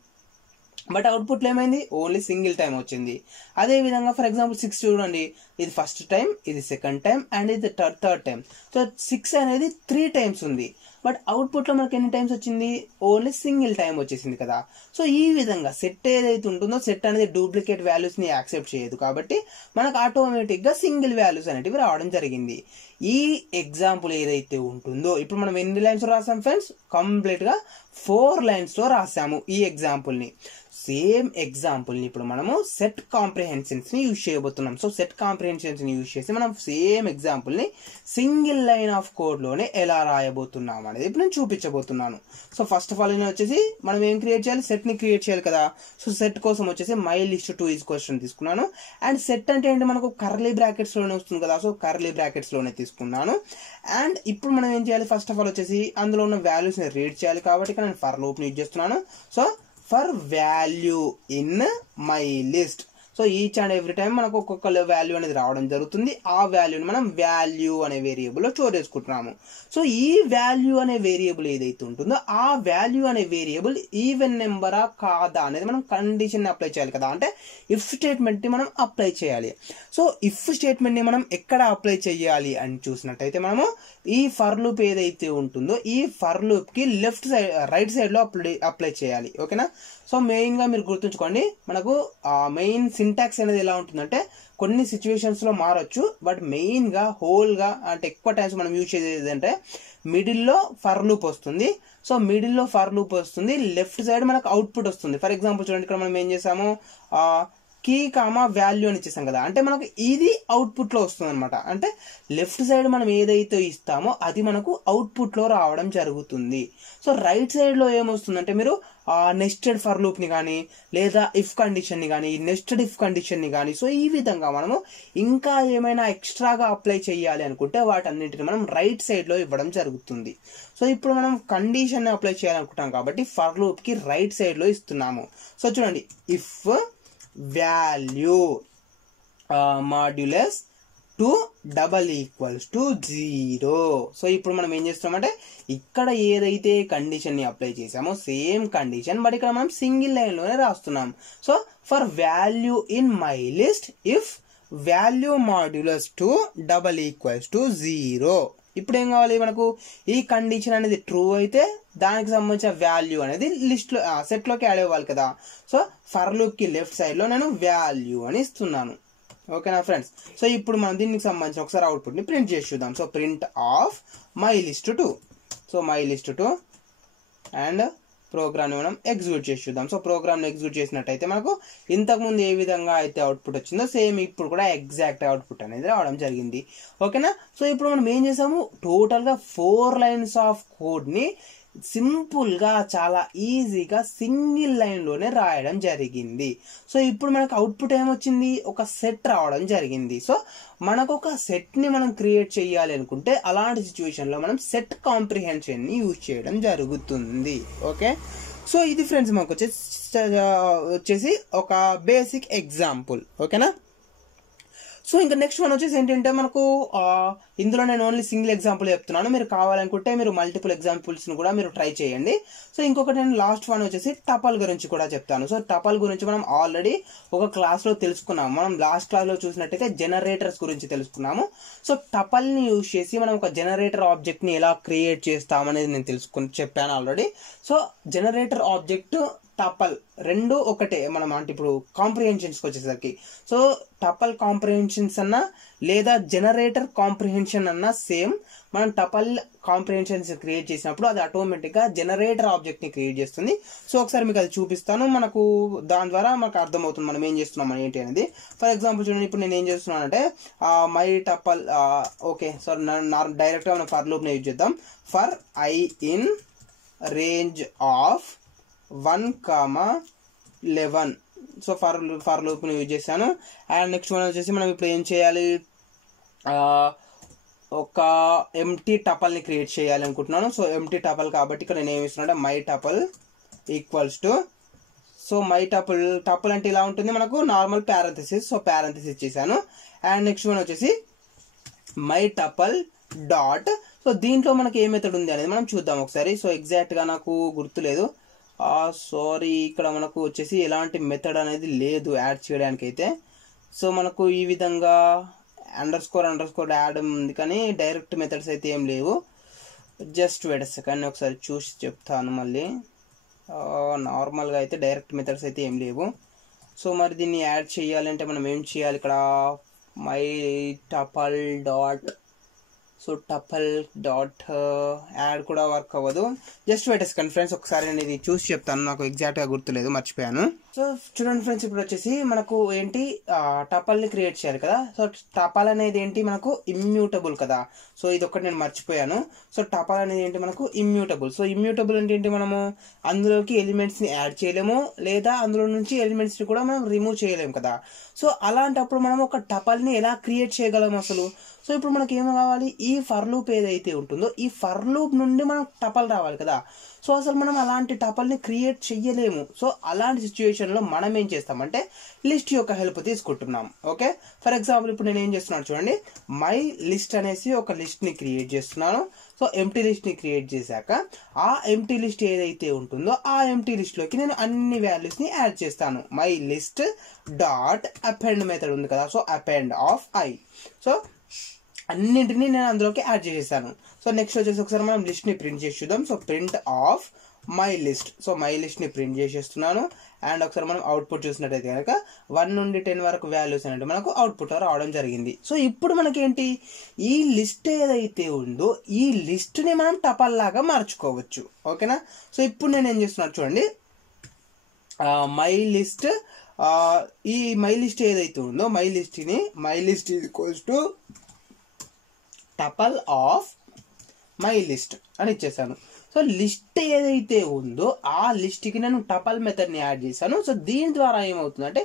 బట్ అవుట్పుట్లో ఏమైంది, ఓన్లీ సింగిల్ టైం వచ్చింది. అదే విధంగా ఫర్ ఎగ్జాంపుల్ 6 చూడండి, ఇది ఫస్ట్ టైం, ఇది సెకండ్ టైం అండ్ ఇది థర్డ్ టైం. సో 6 అనేది 3 టైమ్స్ ఉంది. బట్ అవుట్పుట్లో మనకి ఎన్ని టైమ్స్ వచ్చింది, ఓన్లీ సింగిల్ టైం వచ్చేసింది కదా. సో ఈ విధంగా సెట్ ఏదైతే ఉంటుందో సెట్ అనేది డూప్లికేట్ వాల్యూస్ని యాక్సెప్ట్ చేయదు కాబట్టి మనకు ఆటోమేటిక్గా సింగిల్ వాల్యూస్ అనేటివి రావడం జరిగింది. ఈ ఎగ్జాంపుల్ ఏదైతే ఉంటుందో ఇప్పుడు మనం ఎన్ని లైన్స్ రాసాం ఫ్రెండ్స్, కంప్లీట్గా 4 లైన్స్లో రాసాము ఈ ఎగ్జాంపుల్ని. సేమ్ ఎగ్జాంపుల్ని ఇప్పుడు మనము సెట్ కాంప్రిహెన్షన్స్ని యూజ్ చేయబోతున్నాం. సో సెట్ కాంప్రిహెన్షన్స్ని యూజ్ చేసి మనం సేమ్ ఎగ్జాంపుల్ని సింగిల్ లైన్ ఆఫ్ కోడ్లోనే ఎలా రాయబోతున్నాం అనేది ఇప్పుడు నేను చూపించబోతున్నాను. సో ఫస్ట్ ఆఫ్ ఆల్ నేను వచ్చేసి మనం ఏం క్రియేట్ చేయాలి, సెట్ని క్రియేట్ చేయాలి కదా. సో సెట్ కోసం వచ్చేసి మై లిస్ట్ 2 ఈజ్ క్వశ్చన్ తీసుకున్నాను. అండ్ సెట్ అంటే ఏంటి, మనకు కర్లీ బ్రాకెట్స్లోనే వస్తుంది కదా. సో కర్లీ బ్రాకెట్స్లోనే తీసుకున్నాను. అండ్ ఇప్పుడు మనం ఏం చేయాలి, ఫస్ట్ ఆఫ్ ఆల్ వచ్చేసి అందులో ఉన్న వాల్యూస్ని రీడ్ చేయాలి కాబట్టి ఇక్కడ నేను ఫర్ లూప్ని యూజ్ చేస్తున్నాను. So for value in my list. So each and every time మనకు ఒక్కొక్క వాల్యూ అనేది రావడం జరుగుతుంది. ఆ వాల్యూని మనం వాల్యూ అనే వేరియబుల్లో స్టోర్ చేసుకుంటున్నాము. సో ఈ వాల్యూ అనే వేరియబుల్ ఏదైతే ఉంటుందో ఆ వాల్యూ అనే వేరియబుల్ ఈవెన్ నెంబరా కాదా అనేది మనం కండిషన్ని అప్లై చేయాలి కదా. అంటే ఇఫ్ స్టేట్మెంట్ని మనం అప్లై చేయాలి. సో ఇఫ్ స్టేట్మెంట్ని మనం ఎక్కడ అప్లై చేయాలి అని చూసినట్టయితే మనము ఈ ఫర్ లూప్ ఏదైతే ఉంటుందో ఈ ఫర్ లూప్కి లెఫ్ట్ సైడ్ రైట్ సైడ్లో అప్లై చేయాలి. ఓకేనా. సో మెయిన్గా మీరు గుర్తుంచుకోండి, మనకు మెయిన్ సింటాక్స్ అనేది ఎలా ఉంటుందంటే కొన్ని సిచ్యువేషన్స్లో మారచ్చు. బట్ మెయిన్గా హోల్గా అంటే ఎక్కువ టైమ్స్ మనం యూజ్ చేసేది అంటే మిడిల్లో ఫర్ లూప్ వస్తుంది. సో మిడిల్లో ఫర్ లూప్ వస్తుంది, లెఫ్ట్ సైడ్ మనకు అవుట్పుట్ వస్తుంది. ఫర్ ఎగ్జాంపుల్ చూడండి, ఇక్కడ మనం ఏం చేసాము, కీ కామా వాల్యూ అని ఇచ్చేసాం కదా. అంటే మనకు ఇది అవుట్పుట్లో వస్తుంది అనమాట. అంటే లెఫ్ట్ సైడ్ మనం ఏదైతే ఇస్తామో అది మనకు అవుట్పుట్లో రావడం జరుగుతుంది. సో రైట్ సైడ్లో ఏమొస్తుందంటే మీరు నెస్టెడ్ ఫర్ లూప్ని కానీ లేదా ఇఫ్ కండిషన్ని కానీ నెస్టెడ్ ఇఫ్ కండిషన్ని కానీ సో ఈ విధంగా మనము ఇంకా ఏమైనా ఎక్స్ట్రాగా అప్లై చేయాలి అనుకుంటే వాటన్నింటిని మనం రైట్ సైడ్లో ఇవ్వడం జరుగుతుంది. సో ఇప్పుడు మనం కండిషన్ని అప్లై చేయాలనుకుంటాం కాబట్టి ఫర్ లూప్కి రైట్ సైడ్లో ఇస్తున్నాము. సో చూడండి, ఇఫ్ వాల్యూ మాడ్యులస్ 2 = 0. సో ఇప్పుడు మనం ఏం చేస్తామంటే ఇక్కడ ఏదైతే కండిషన్ ని అప్లై చేసామో సేమ్ కండిషన్ బట్ ఇక్కడ మనం సింగిల్ లైన్ లోనే రాస్తున్నాం. So for value in my list if value modulus 2 = 0. ఇప్పుడు ఏం కావాలి మనకు, ఈ కండిషన్ అనేది ట్రూ అయితే దానికి సంబంధించిన వాల్యూ అనేది లిస్ట్ లో సెట్ లోకి యాడ్ అవ్వాలి కదా. సో ఫర్ లూప్ కి లెఫ్ట్ సైడ్ లో నేను వాల్యూ అని ఇస్తున్నాను. ఓకేనా ఫ్రెండ్స్. సో ఇప్పుడు మనం దీనికి సంబంధించిన ఒకసారి అవుట్పుట్ ని ప్రింట్ చేసి చూద్దాం. So print of my list 2. So my list 2 and program ని మనం ఎగ్జిక్యూట్ చేసి చూద్దాం. సో ప్రోగ్రామ్ ని ఎగ్జిక్యూట్ చేసినట్టయితే మనకు ఇంతకుముందు ఏ విధంగా అయితే అవుట్పుట్ వచ్చిందో సేమ్ ఇప్పుడు కూడా ఎగ్జాక్ట్ అవుట్పుట్ అనేది రావడం జరిగింది. ఓకేనా. సో ఇప్పుడు మనం ఏం చేసాము, టోటల్ గా 4 లైన్స్ ఆఫ్ కోడ్ ని సింపుల్ గా చాలా ఈజీగా సింగిల్ లైన్ లోనే రాయడం జరిగింది. సో ఇప్పుడు మనకు అవుట్పుట్ ఏమొచ్చింది, ఒక సెట్ రావడం జరిగింది. సో మనకు ఒక సెట్ ని మనం క్రియేట్ చేయాలి అనుకుంటే అలాంటి సిచ్యువేషన్ లో మనం సెట్ కాంప్రిహెన్షన్ ని యూజ్ చేయడం జరుగుతుంది. ఓకే. సో ఇది ఫ్రెండ్స్ మనకు వచ్చేసి ఒక బేసిక్ ఎగ్జాంపుల్. ఓకేనా. సో ఇంకా నెక్స్ట్ వన్ వచ్చేసి ఏంటంటే మనకు ఇందులో నేను ఓన్లీ సింగిల్ ఎగ్జాంపుల్ చెప్తున్నాను. మీరు కావాలనుకుంటే మీరు మల్టిపుల్ ఎగ్జాంపుల్స్ ని కూడా మీరు ట్రై చేయండి. సో ఇంకొకటి నేను లాస్ట్ వన్ వచ్చేసి టపల్ గురించి కూడా చెప్తాను. సో టపల్ గురించి మనం ఆల్రెడీ ఒక క్లాస్ లో తెలుసుకున్నాము. మనం లాస్ట్ క్లాస్ లో చూసినట్టయితే జనరేటర్స్ గురించి తెలుసుకున్నాము. సో టపల్ ని యూజ్ చేసి మనం ఒక జనరేటర్ ఆబ్జెక్ట్ ని ఎలా క్రియేట్ చేస్తామనేది నేను చెప్పాను ఆల్రెడీ. సో జనరేటర్ ఆబ్జెక్ట్ టపల్ రెండు ఒకటే మనం అంటే ఇప్పుడు కాంప్రిహెన్షన్స్ వచ్చేసరికి. సో టపల్ కాంప్రిహెన్షన్స్ అన్నా లేదా జనరేటర్ కాంప్రిహెన్షన్ అన్నా సేమ్. మనం టపల్ కాంప్రిహెన్షన్స్ క్రియేట్ చేసినప్పుడు అది ఆటోమేటిక్ గా జనరేటర్ ఆబ్జెక్ట్ ని క్రియేట్ చేస్తుంది. సో ఒకసారి మీకు అది చూపిస్తాను. మనకు దాని ద్వారా మనకు అర్థమవుతుంది మనం ఏం చేస్తున్నాం అని ఏంటి అనేది. ఫర్ ఎగ్జాంపుల్ చూడండి, ఇప్పుడు నేను ఏం చేస్తున్నానంటే మై టపల్ ఓకే. సో డైరెక్ట్ గా మనం ఫర్ లూప్ ని యూజ్ చేద్దాం. For I in range of 1,11. So for loop ని యూజ్ చేశాను. అండ్ నెక్స్ట్ వన్ వచ్చేసి మనం ఇప్పుడు ఏం చేయాలి, ఒక ఎంటీ టపల్ ని క్రియేట్ చేయాలి అనుకుంటున్నాను. సో ఎంటీ టపల్ కాబట్టి ఇక్కడ నేను ఏమి ఇస్తున్నా, my టపల్ equals to, so my టపల్ అంటే ఇలా ఉంటుంది మనకు నార్మల్ పారెంథసిస్. సో పారెంథసిస్ చేశాను. అండ్ నెక్స్ట్ వన్ వచ్చేసి మై టపల్ డాట్. సో దీంట్లో మనకి ఏ మెథడ్ ఉంది అనేది మనం చూద్దాం ఒకసారి. సో ఎగ్జాక్ట్ గా నాకు గుర్తులేదు, సారీ. ఇక్కడ మనకు వచ్చేసి ఎలాంటి మెథడ్ అనేది లేదు యాడ్ చేయడానికి అయితే. సో మనకు ఈ విధంగా అండర్ స్కోర్ యాడ్ ఉంది కానీ డైరెక్ట్ మెథడ్స్ అయితే ఏం లేవు. జస్ట్ వెయిట్ ఎ సెకండ్, ఒకసారి చూసి చెప్తాను మళ్ళీ. నార్మల్గా అయితే డైరెక్ట్ మెథడ్స్ అయితే ఏం లేవు. సో మరి దీన్ని యాడ్ చేయాలంటే మనం ఏం చేయాలి, ఇక్కడ my tuple dot. So tuple dot add కూడా వర్క్ అవ్వదు. Just wait a second friends, ఒకసారి నేను ఇది చూసి చెప్తాను, నాకు ఎగ్జాక్ట్ గా గుర్తులేదు, మర్చిపోయాను. సో చూడండి ఫ్రెండ్స్, ఇప్పుడు వచ్చేసి మనకు ఏంటి టపల్ ని క్రియేట్ చేయాలి కదా. సో టపల్ అనేది ఏంటి మనకు ఇమ్యూటబుల్ కదా. సో ఇది ఒకటి నేను మర్చిపోయాను. సో టపల్ అనేది ఏంటి మనకు ఇమ్యూటబుల్. సో ఇమ్యూటబుల్ అంటే ఏంటి, మనము అందులోకి ఎలిమెంట్స్ ని యాడ్ చేయలేము లేదా అందులో నుంచి ఎలిమెంట్స్ ని కూడా మనం రిమూవ్ చేయలేము కదా. సో అలాంటప్పుడు మనం ఒక టపల్ ని ఎలా క్రియేట్ చేయగలం అసలు. సో ఇప్పుడు మనకి ఏం కావాలి, ఈ ఫర్ లూప్ ఏదైతే ఉంటుందో ఈ ఫర్ లూప్ నుండి మనం టపల్ రావాలి కదా. సో అసలు మనం అలాంటి టపల్ ని క్రియేట్ చెయ్యలేము. సో అలాంటి సిచ్యువేషన్ లో మనం ఏం చేస్తామంటే లిస్ట్ యొక్క హెల్ప్ తీసుకుంటున్నాం. ఓకే. ఫర్ ఎగ్జాంపుల్ ఇప్పుడు నేను ఏం చేస్తున్నాను చూడండి, మై లిస్ట్ అనేసి ఒక లిస్ట్ ని క్రియేట్ చేస్తున్నాను. సో ఎంటీ లిస్ట్ ని క్రియేట్ చేశాక ఆ ఎంటీ లిస్ట్ ఏదైతే ఉంటుందో ఆ ఎంటీ లిస్ట్ లోకి నేను అన్ని వాల్యూస్ ని యాడ్ చేస్తాను. My list dot append method ఉంది కదా. So append of I. So అన్నింటినీ నేను అందులోకి యాడ్ చేసేసాను. సో నెక్స్ట్ వచ్చేసి ఒకసారి మనం లిస్ట్ ని ప్రింట్ చేసి చూద్దాం. So print of my list. So my list ని ప్రింట్ చేసేస్తున్నాను. అండ్ ఒకసారి మనం అవుట్పుట్ చూసినట్టయితే కనుక 1 నుండి 10 వరకు వాల్యూస్ అనేవి మనకు అవుట్పుట్ రావడం జరిగింది. సో ఇప్పుడు మనకేంటి, ఈ లిస్ట్ ఏదైతే ఉందో ఈ లిస్ట్ ని మనం టపల్ లాగా మార్చుకోవచ్చు. ఓకేనా. సో ఇప్పుడు నేను ఏం చేస్తున్నాను చూడండి, మై లిస్ట్ ఈ మై లిస్ట్ ఏదైతే ఉందో my list equals to టపల్ of my list అని ఇచ్చేసాను. సో సో లిస్ట్ ఏదైతే ఉందో ఆ లిస్ట్కి నేను టపల్ మెథడ్ని యాడ్ చేశాను. సో దీని ద్వారా ఏమవుతుందంటే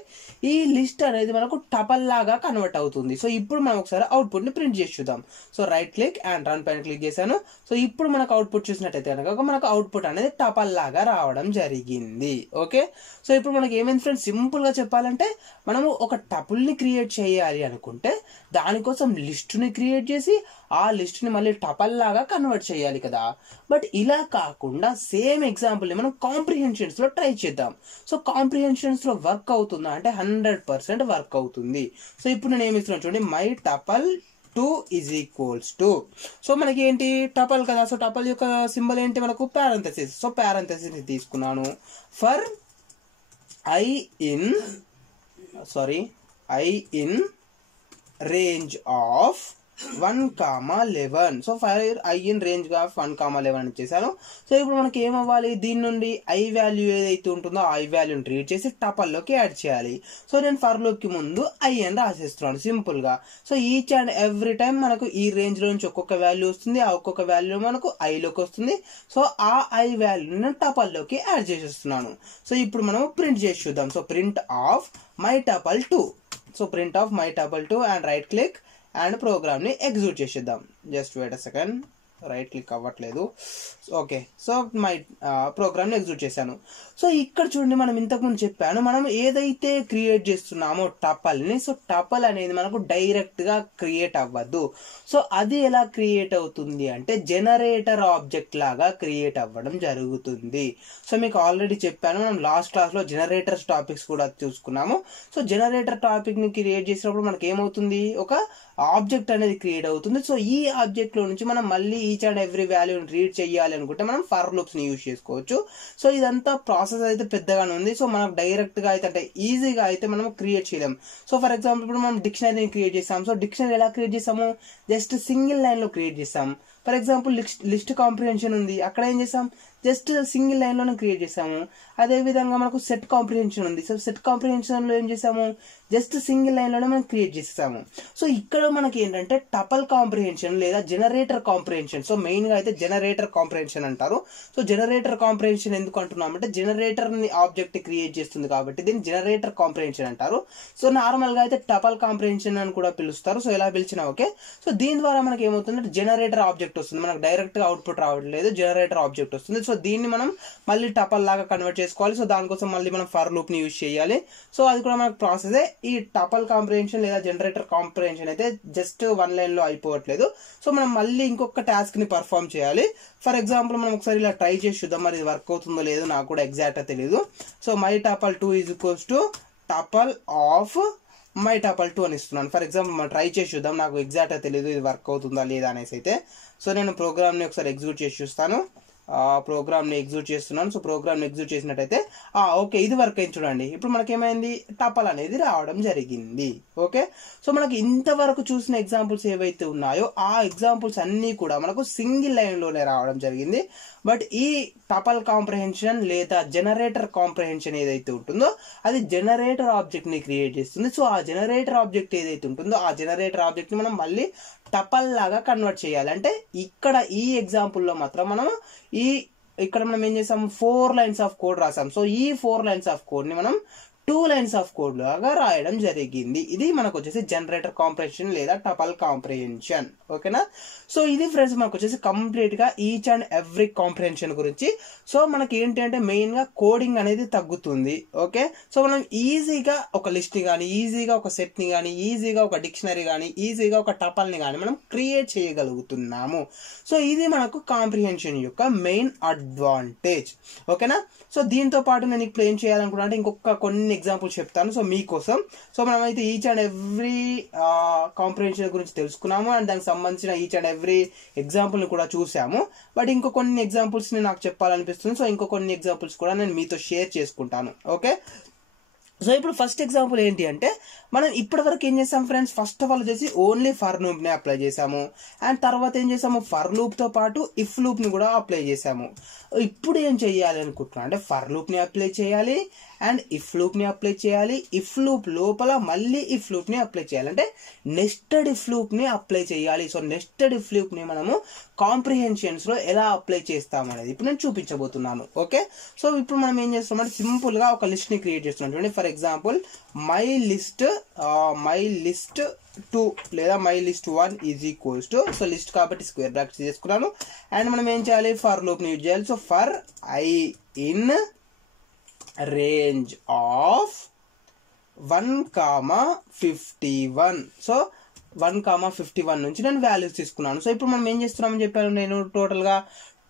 ఈ లిస్ట్ అనేది మనకు టపల్ లాగా కన్వర్ట్ అవుతుంది. సో ఇప్పుడు మనం ఒకసారి అవుట్పుట్ని ప్రింట్ చేసి చూద్దాం. So right click and run పైన క్లిక్ చేశాను. సో ఇప్పుడు మనకు అవుట్పుట్ చూసినట్టయితే కనుక మనకు అవుట్పుట్ అనేది టపల్ లాగా రావడం జరిగింది. ఓకే, సో ఇప్పుడు మనకి ఏమైంది ఫ్రెండ్స్, సింపుల్గా చెప్పాలంటే మనము ఒక టపుల్ని క్రియేట్ చేయాలి అనుకుంటే దానికోసం లిస్టుని క్రియేట్ చేసి ఆ లిస్ట్ని మళ్ళీ టపల్ లాగా కన్వర్ట్ చేయాలి కదా. బట్ ఇలా కాకుండా సేమ్ ఎగ్జాంపుల్ని మనం కాంప్రిహెన్షన్స్లో ట్రై చేద్దాం. సో కాంప్రిహెన్షన్స్లో వర్క్ అవుతుందా అంటే 100% వర్క్ అవుతుంది. సో ఇప్పుడు నేను ఏమి ఇస్తున్నాను చూడండి, my tuple 2 is equals to, so మనకి ఏంటి టపల్ కదా. సో టపల్ యొక్క సింబల్ ఏంటి మనకు పారెంథసిస్. సో పారెంథసిస్ తీసుకున్నాను for i in range of 1,11. So for i in range of 1,11 అని ఇచ్చేసాను. సో ఇప్పుడు మనకి ఏమవ్వాలి, దీని నుండి i వాల్యూ ఏదైతే ఉంటుందో ఆ i వాల్యూని రీడ్ చేసి టపల్లోకి యాడ్ చేయాలి. సో నేను ఫర్ లూప్కి ముందు i అని రాసేస్తున్నాను సింపుల్గా. So each and every time మనకు ఈ రేంజ్లో నుంచి ఒక్కొక్క వాల్యూ వస్తుంది, ఆ ఒక్కొక్క వాల్యూ మనకు iలోకి వస్తుంది. సో ఆ i వాల్యూని నేను టపల్లోకి యాడ్ చేసేస్తున్నాను. సో ఇప్పుడు మనం ప్రింట్ చేసి చూద్దాం. So print of my tuple 2. So print of my tuple 2 and right click and ప్రోగ్రామ్ని ఎగ్జిక్యూట్ చేసేద్దాం. Just wait a second, right click అవ్వట్లేదు. ఓకే, సో మై ప్రోగ్రామ్ని ఎగ్జిక్యూట్ చేశాను. సో ఇక్కడ చూడండి, మనం ఇంతకుముందు చెప్పాను మనం ఏదైతే క్రియేట్ చేస్తున్నామో టపల్ని, సో టపల్ అనేది మనకు డైరెక్ట్గా క్రియేట్ అవ్వద్దు. సో అది ఎలా క్రియేట్ అవుతుంది అంటే జనరేటర్ ఆబ్జెక్ట్ లాగా క్రియేట్ అవ్వడం జరుగుతుంది. సో మీకు ఆల్రెడీ చెప్పాను, మనం లాస్ట్ క్లాస్లో జనరేటర్స్ టాపిక్స్ కూడా చూసుకున్నాము. సో జనరేటర్ టాపిక్ని క్రియేట్ చేసినప్పుడు మనకి ఏమవుతుంది, ఒక ఆబ్జెక్ట్ అనేది క్రియేట్ అవుతుంది. సో ఈ ఆబ్జెక్ట్లో నుంచి మనం మళ్ళీ ఈచ్ అండ్ ఎవ్రీ వాల్యూని రీడ్ చేయాలి అనుకుంటే మనం ఫర్ లూప్స్ని యూజ్ చేసుకోవచ్చు. సో ఇదంతా ప్రాసెస్ అయితే పెద్దగానే ఉంది. సో మనకు డైరెక్ట్గా అయితే అంటే ఈజీగా అయితే మనం క్రియేట్ చేయలేం. సో ఫర్ ఎగ్జాంపుల్ ఇప్పుడు మనం డిక్షనరీని క్రియేట్ చేస్తాం. సో డిక్షనరీ ఎలా క్రియేట్ చేస్తాము, జస్ట్ సింగిల్ లైన్లో క్రియేట్ చేస్తాం. ఫర్ ఎగ్జాంపుల్ లిస్ట్ కాంప్రిహెన్షన్ ఉంది, అక్కడ ఏం చేస్తాం, జస్ట్ సింగిల్ లైన్లోనే క్రియేట్ చేసాము. అదేవిధంగా మనకు సెట్ కాంప్రిహెన్షన్ ఉంది. సో సెట్ కాంప్రిహెన్షన్లో ఏం చేసాము, జస్ట్ సింగిల్ లైన్లోనే మనం క్రియేట్ చేస్తాము. సో ఇక్కడ మనకి ఏంటంటే టపల్ కాంప్రిహెన్షన్ లేదా జనరేటర్ కాంప్రిహెన్షన్. సో మెయిన్గా అయితే జనరేటర్ కాంప్రిహెన్షన్ అంటారు. సో జనరేటర్ కాంప్రిహెన్షన్ ఎందుకు అంటున్నామంటే జనరేటర్ని ఆబ్జెక్ట్ క్రియేట్ చేస్తుంది కాబట్టి దీన్ని జనరేటర్ కాంప్రిహెన్షన్ అంటారు. సో నార్మల్గా అయితే టపల్ కాంప్రిహెన్షన్ అని కూడా పిలుస్తారు. సో ఎలా పిలిచినా ఓకే. సో దీని ద్వారా మనకి ఏమవుతుందంటే జనరేటర్ ఆబ్జెక్ట్ వస్తుంది, మనకు డైరెక్ట్గా అవుట్పుట్ రావట్లేదు, జనరేటర్ ఆబ్జెక్ట్ వస్తుంది. సో దీన్ని మనం మళ్ళీ టపల్ లాగా కన్వర్ట్ చేసుకోవాలి. సో దానికోసం మళ్ళీ మనం ఫర్ లూప్ని యూజ్ చేయాలి. సో అది కూడా మనకు ప్రాసెసే. ఈ టపల్ కాంప్రిహెన్షన్ లేదా జనరేటర్ కాంప్రిహెన్షన్ అయితే జస్ట్ వన్ లైన్లో అయిపోవట్లేదు. సో మనం మళ్ళీ ఇంకొక టాస్క్ని పర్ఫామ్ చేయాలి. ఫర్ ఎగ్జాంపుల్ మనం ఒకసారి ఇలా ట్రై చేసి చూద్దాం, మరి ఇది వర్క్ అవుతుందో లేదో నాకు కూడా ఎగ్జాక్ట్గా తెలియదు. So my tuple 2 is equals to టపల్ of my tuple 2 అని ఇస్తున్నాను. ఫర్ ఎగ్జాంపుల్ మనం ట్రై చేసి చూద్దాం, నాకు ఎగ్జాక్ట్గా తెలియదు ఇది వర్క్ అవుతుందా లేదా అనేసి అయితే. సో నేను ప్రోగ్రామ్ని ఒకసారి ఎగ్జిక్యూట్ చేసి చూస్తాను. ప్రోగ్రామ్ని ఎగ్జిక్యూట్ చేస్తున్నాను. సో ప్రోగ్రామ్ని ఎగ్జిక్యూట్ చేసినట్టయితే ఓకే ఇది వర్క్ అయింది చూడండి. ఇప్పుడు మనకి ఏమైంది, టపల్ అనేది రావడం జరిగింది. ఓకే, సో మనకి ఇంతవరకు చూసిన ఎగ్జాంపుల్స్ ఏవైతే ఉన్నాయో ఆ ఎగ్జాంపుల్స్ అన్నీ కూడా మనకు సింగిల్ లైన్లోనే రావడం జరిగింది. బట్ ఈ టపల్ కాంప్రిహెన్షన్ లేదా జనరేటర్ కాంప్రిహెన్షన్ ఏదైతే ఉంటుందో అది జనరేటర్ ఆబ్జెక్ట్ని క్రియేట్ చేస్తుంది. సో ఆ జనరేటర్ ఆబ్జెక్ట్ ఏదైతే ఉంటుందో ఆ జనరేటర్ ఆబ్జెక్ట్ని మనం మళ్ళీ టపల్ లాగా కన్వర్ట్ చేయాలి. అంటే ఇక్కడ ఈ ఎగ్జాంపుల్లో మాత్రం మనం ఇక్కడ మనం ఏం చేసాం, 4 లైన్స్ ఆఫ్ కోడ్ రాసాం. సో ఈ 4 లైన్స్ ఆఫ్ కోడ్ని మనం 2 లైన్స్ ఆఫ్ కోడ్ లాగా రాయడం జరిగింది. ఇది మనకు వచ్చేసి జనరేటర్ కాంప్రిహెన్షన్ లేదా టపల్ కాంప్రిహెన్షన్. ఓకేనా, సో ఇది ఫ్రెండ్స్ మనకు వచ్చేసి కంప్లీట్గా ఈచ్ అండ్ ఎవ్రీ కాంప్రిహెన్షన్ గురించి. సో మనకి ఏంటి అంటే మెయిన్గా కోడింగ్ అనేది తగ్గుతుంది. ఓకే, సో మనం ఈజీగా ఒక లిస్ట్ని కానీ, ఈజీగా ఒక సెట్ని కానీ, ఈజీగా ఒక డిక్షనరీ కానీ, ఈజీగా ఒక టపల్ని కానీ మనం క్రియేట్ చేయగలుగుతున్నాము. సో ఇది మనకు కాంప్రిహెన్షన్ యొక్క మెయిన్ అడ్వాంటేజ్. ఓకేనా, సో దీంతో పాటు నేను ఇప్పుడు ఏం చేయాలనుకున్నా అంటే ఇంకొక కొన్ని ఎగ్జాంపుల్స్ చెప్తాను. సో మీకోసం సో మనమైతే ఈచ్ అండ్ ఎవ్రీ కాంప్రిహెన్షన్ గురించి తెలుసుకున్నాము అండ్ దానికి సంబంధించిన ఈచ్ అండ్ ఎవ్రీ ఎగ్జాంపుల్ని కూడా చూసాము. బట్ ఇంకో కొన్ని ఎగ్జాంపుల్స్ని నాకు చెప్పాలనిపిస్తుంది. సో ఇంకో కొన్ని ఎగ్జాంపుల్స్ కూడా నేను మీతో షేర్ చేసుకుంటాను. ఓకే, సో ఇప్పుడు ఫస్ట్ ఎగ్జాంపుల్ ఏంటి అంటే మనం ఇప్పటి వరకు ఏం చేసాం ఫ్రెండ్స్, ఫస్ట్ ఆఫ్ ఆల్ వచ్చేసి ఓన్లీ ఫర్ లూప్ని అప్లై చేసాము అండ్ తర్వాత ఏం చేసాము, ఫర్ లూప్తో పాటు ఇఫ్ లూప్ని కూడా అప్లై చేసాము. ఇప్పుడు ఏం చేయాలి అనుకుంటున్నాం అంటే ఫర్ లూప్ని అప్లై చేయాలి అండ్ ఇఫ్ లూప్ని అప్లై చేయాలి. ఇఫ్ లూప్ లోపల మళ్ళీ ఇఫ్ లూప్ని అప్లై చేయాలి, అంటే నెస్టెడ్ ఇఫ్ లూప్ని అప్లై చేయాలి. సో నెస్టెడ్ ఇఫ్ లూప్ని మనము కాంప్రిహెన్షన్స్లో ఎలా అప్లై చేస్తామనేది ఇప్పుడు నేను చూపించబోతున్నాను. ఓకే, సో ఇప్పుడు మనం ఏం చేస్తామంటే సింపుల్గా ఒక లిస్ట్ని క్రియేట్ చేస్తున్నాం. చూడండి, ఫర్ ఎగ్జాంపుల్ మై లిస్ట్ 2 లేదా my list 1 is equals to, so list కాబట్టి స్క్వేర్ బ్రాకెట్స్ చేసుకున్నాను. అండ్ మనం ఏం చేయాలి, ఫర్ లూప్ని యూజ్ చేయాలి. So for I in range of 1,51. So 1,51 నుంచి నేను వాల్యూస్ తీసుకున్నాను. సో ఇప్పుడు మనం ఏం చేస్తున్నామని చెప్పాను, నేను టోటల్గా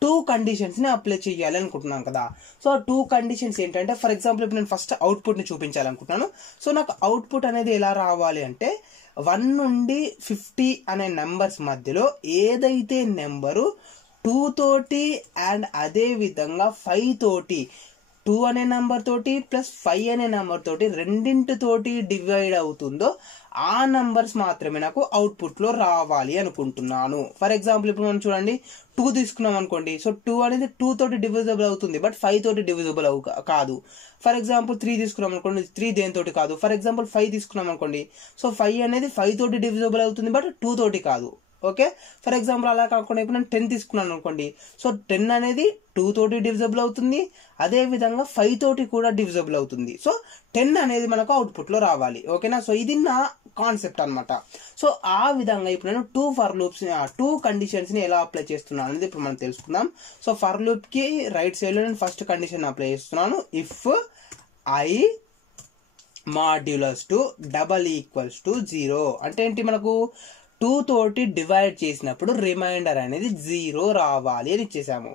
2 కండిషన్స్ని అప్లై చేయాలి అనుకుంటున్నాను కదా. సో 2 కండిషన్స్ ఏంటంటే, ఫర్ ఎగ్జాంపుల్ ఇప్పుడు నేను ఫస్ట్ అవుట్పుట్ని చూపించాలనుకుంటున్నాను. సో నాకు అవుట్పుట్ అనేది ఎలా రావాలి అంటే 1 నుండి 50 అనే నెంబర్స్ మధ్యలో ఏదైతే నెంబరు 2 తోటి అండ్ అదే విధంగా 5 తోటి, 2 అనే నెంబర్ తోటి ప్లస్ 5 అనే నెంబర్ తోటి రెండింటితోటి డివైడ్ అవుతుందో ఆ నంబర్స్ మాత్రమే నాకు అవుట్పుట్లో రావాలి అనుకుంటున్నాను. ఫర్ ఎగ్జాంపుల్ ఇప్పుడు మనం చూడండి 2 తీసుకున్నాం అనుకోండి. సో 2 అనేది 2 తోటి డివిజిబుల్ అవుతుంది, బట్ 5 తోటి డివిజిబుల్ కాదు. ఫర్ ఎగ్జాంపుల్ 3 తీసుకున్నాం అనుకోండి, 3 దేనితోటి కాదు. ఫర్ ఎగ్జాంపుల్ 5 తీసుకున్నాం అనుకోండి, సో 5 అనేది 5 తోటి డివిజిబుల్ అవుతుంది, బట్ 2 తోటి కాదు. ఓకే, ఫర్ ఎగ్జాంపుల్ అలా కాకుండా ఇప్పుడు నేను 10 తీసుకున్నాను అనుకోండి. సో 10 అనేది 2 తోటి డివిజిబుల్ అవుతుంది, అదే విధంగా 5 తోటి కూడా డివిజిబుల్ అవుతుంది. సో 10 అనేది మనకు అవుట్పుట్లో రావాలి. ఓకేనా, సో ఇది నా కాన్సెప్ట్ అనమాట. సో ఆ విధంగా ఇప్పుడు నేను 2 ఫర్ లూప్స్ 2 కండిషన్స్ని ఎలా అప్లై చేస్తున్నాను అనేది ఇప్పుడు మనం తెలుసుకుందాం. సో ఫర్ లూప్కి రైట్ సైడ్లో నేను ఫస్ట్ కండిషన్ అప్లై చేస్తున్నాను. If I modulus 2 double equals to 0 అంటే ఏంటి, మనకు 2 తోటి డివైడ్ చేసినప్పుడు రిమైండర్ అనేది 0 రావాలి అని ఇచ్చేసాము.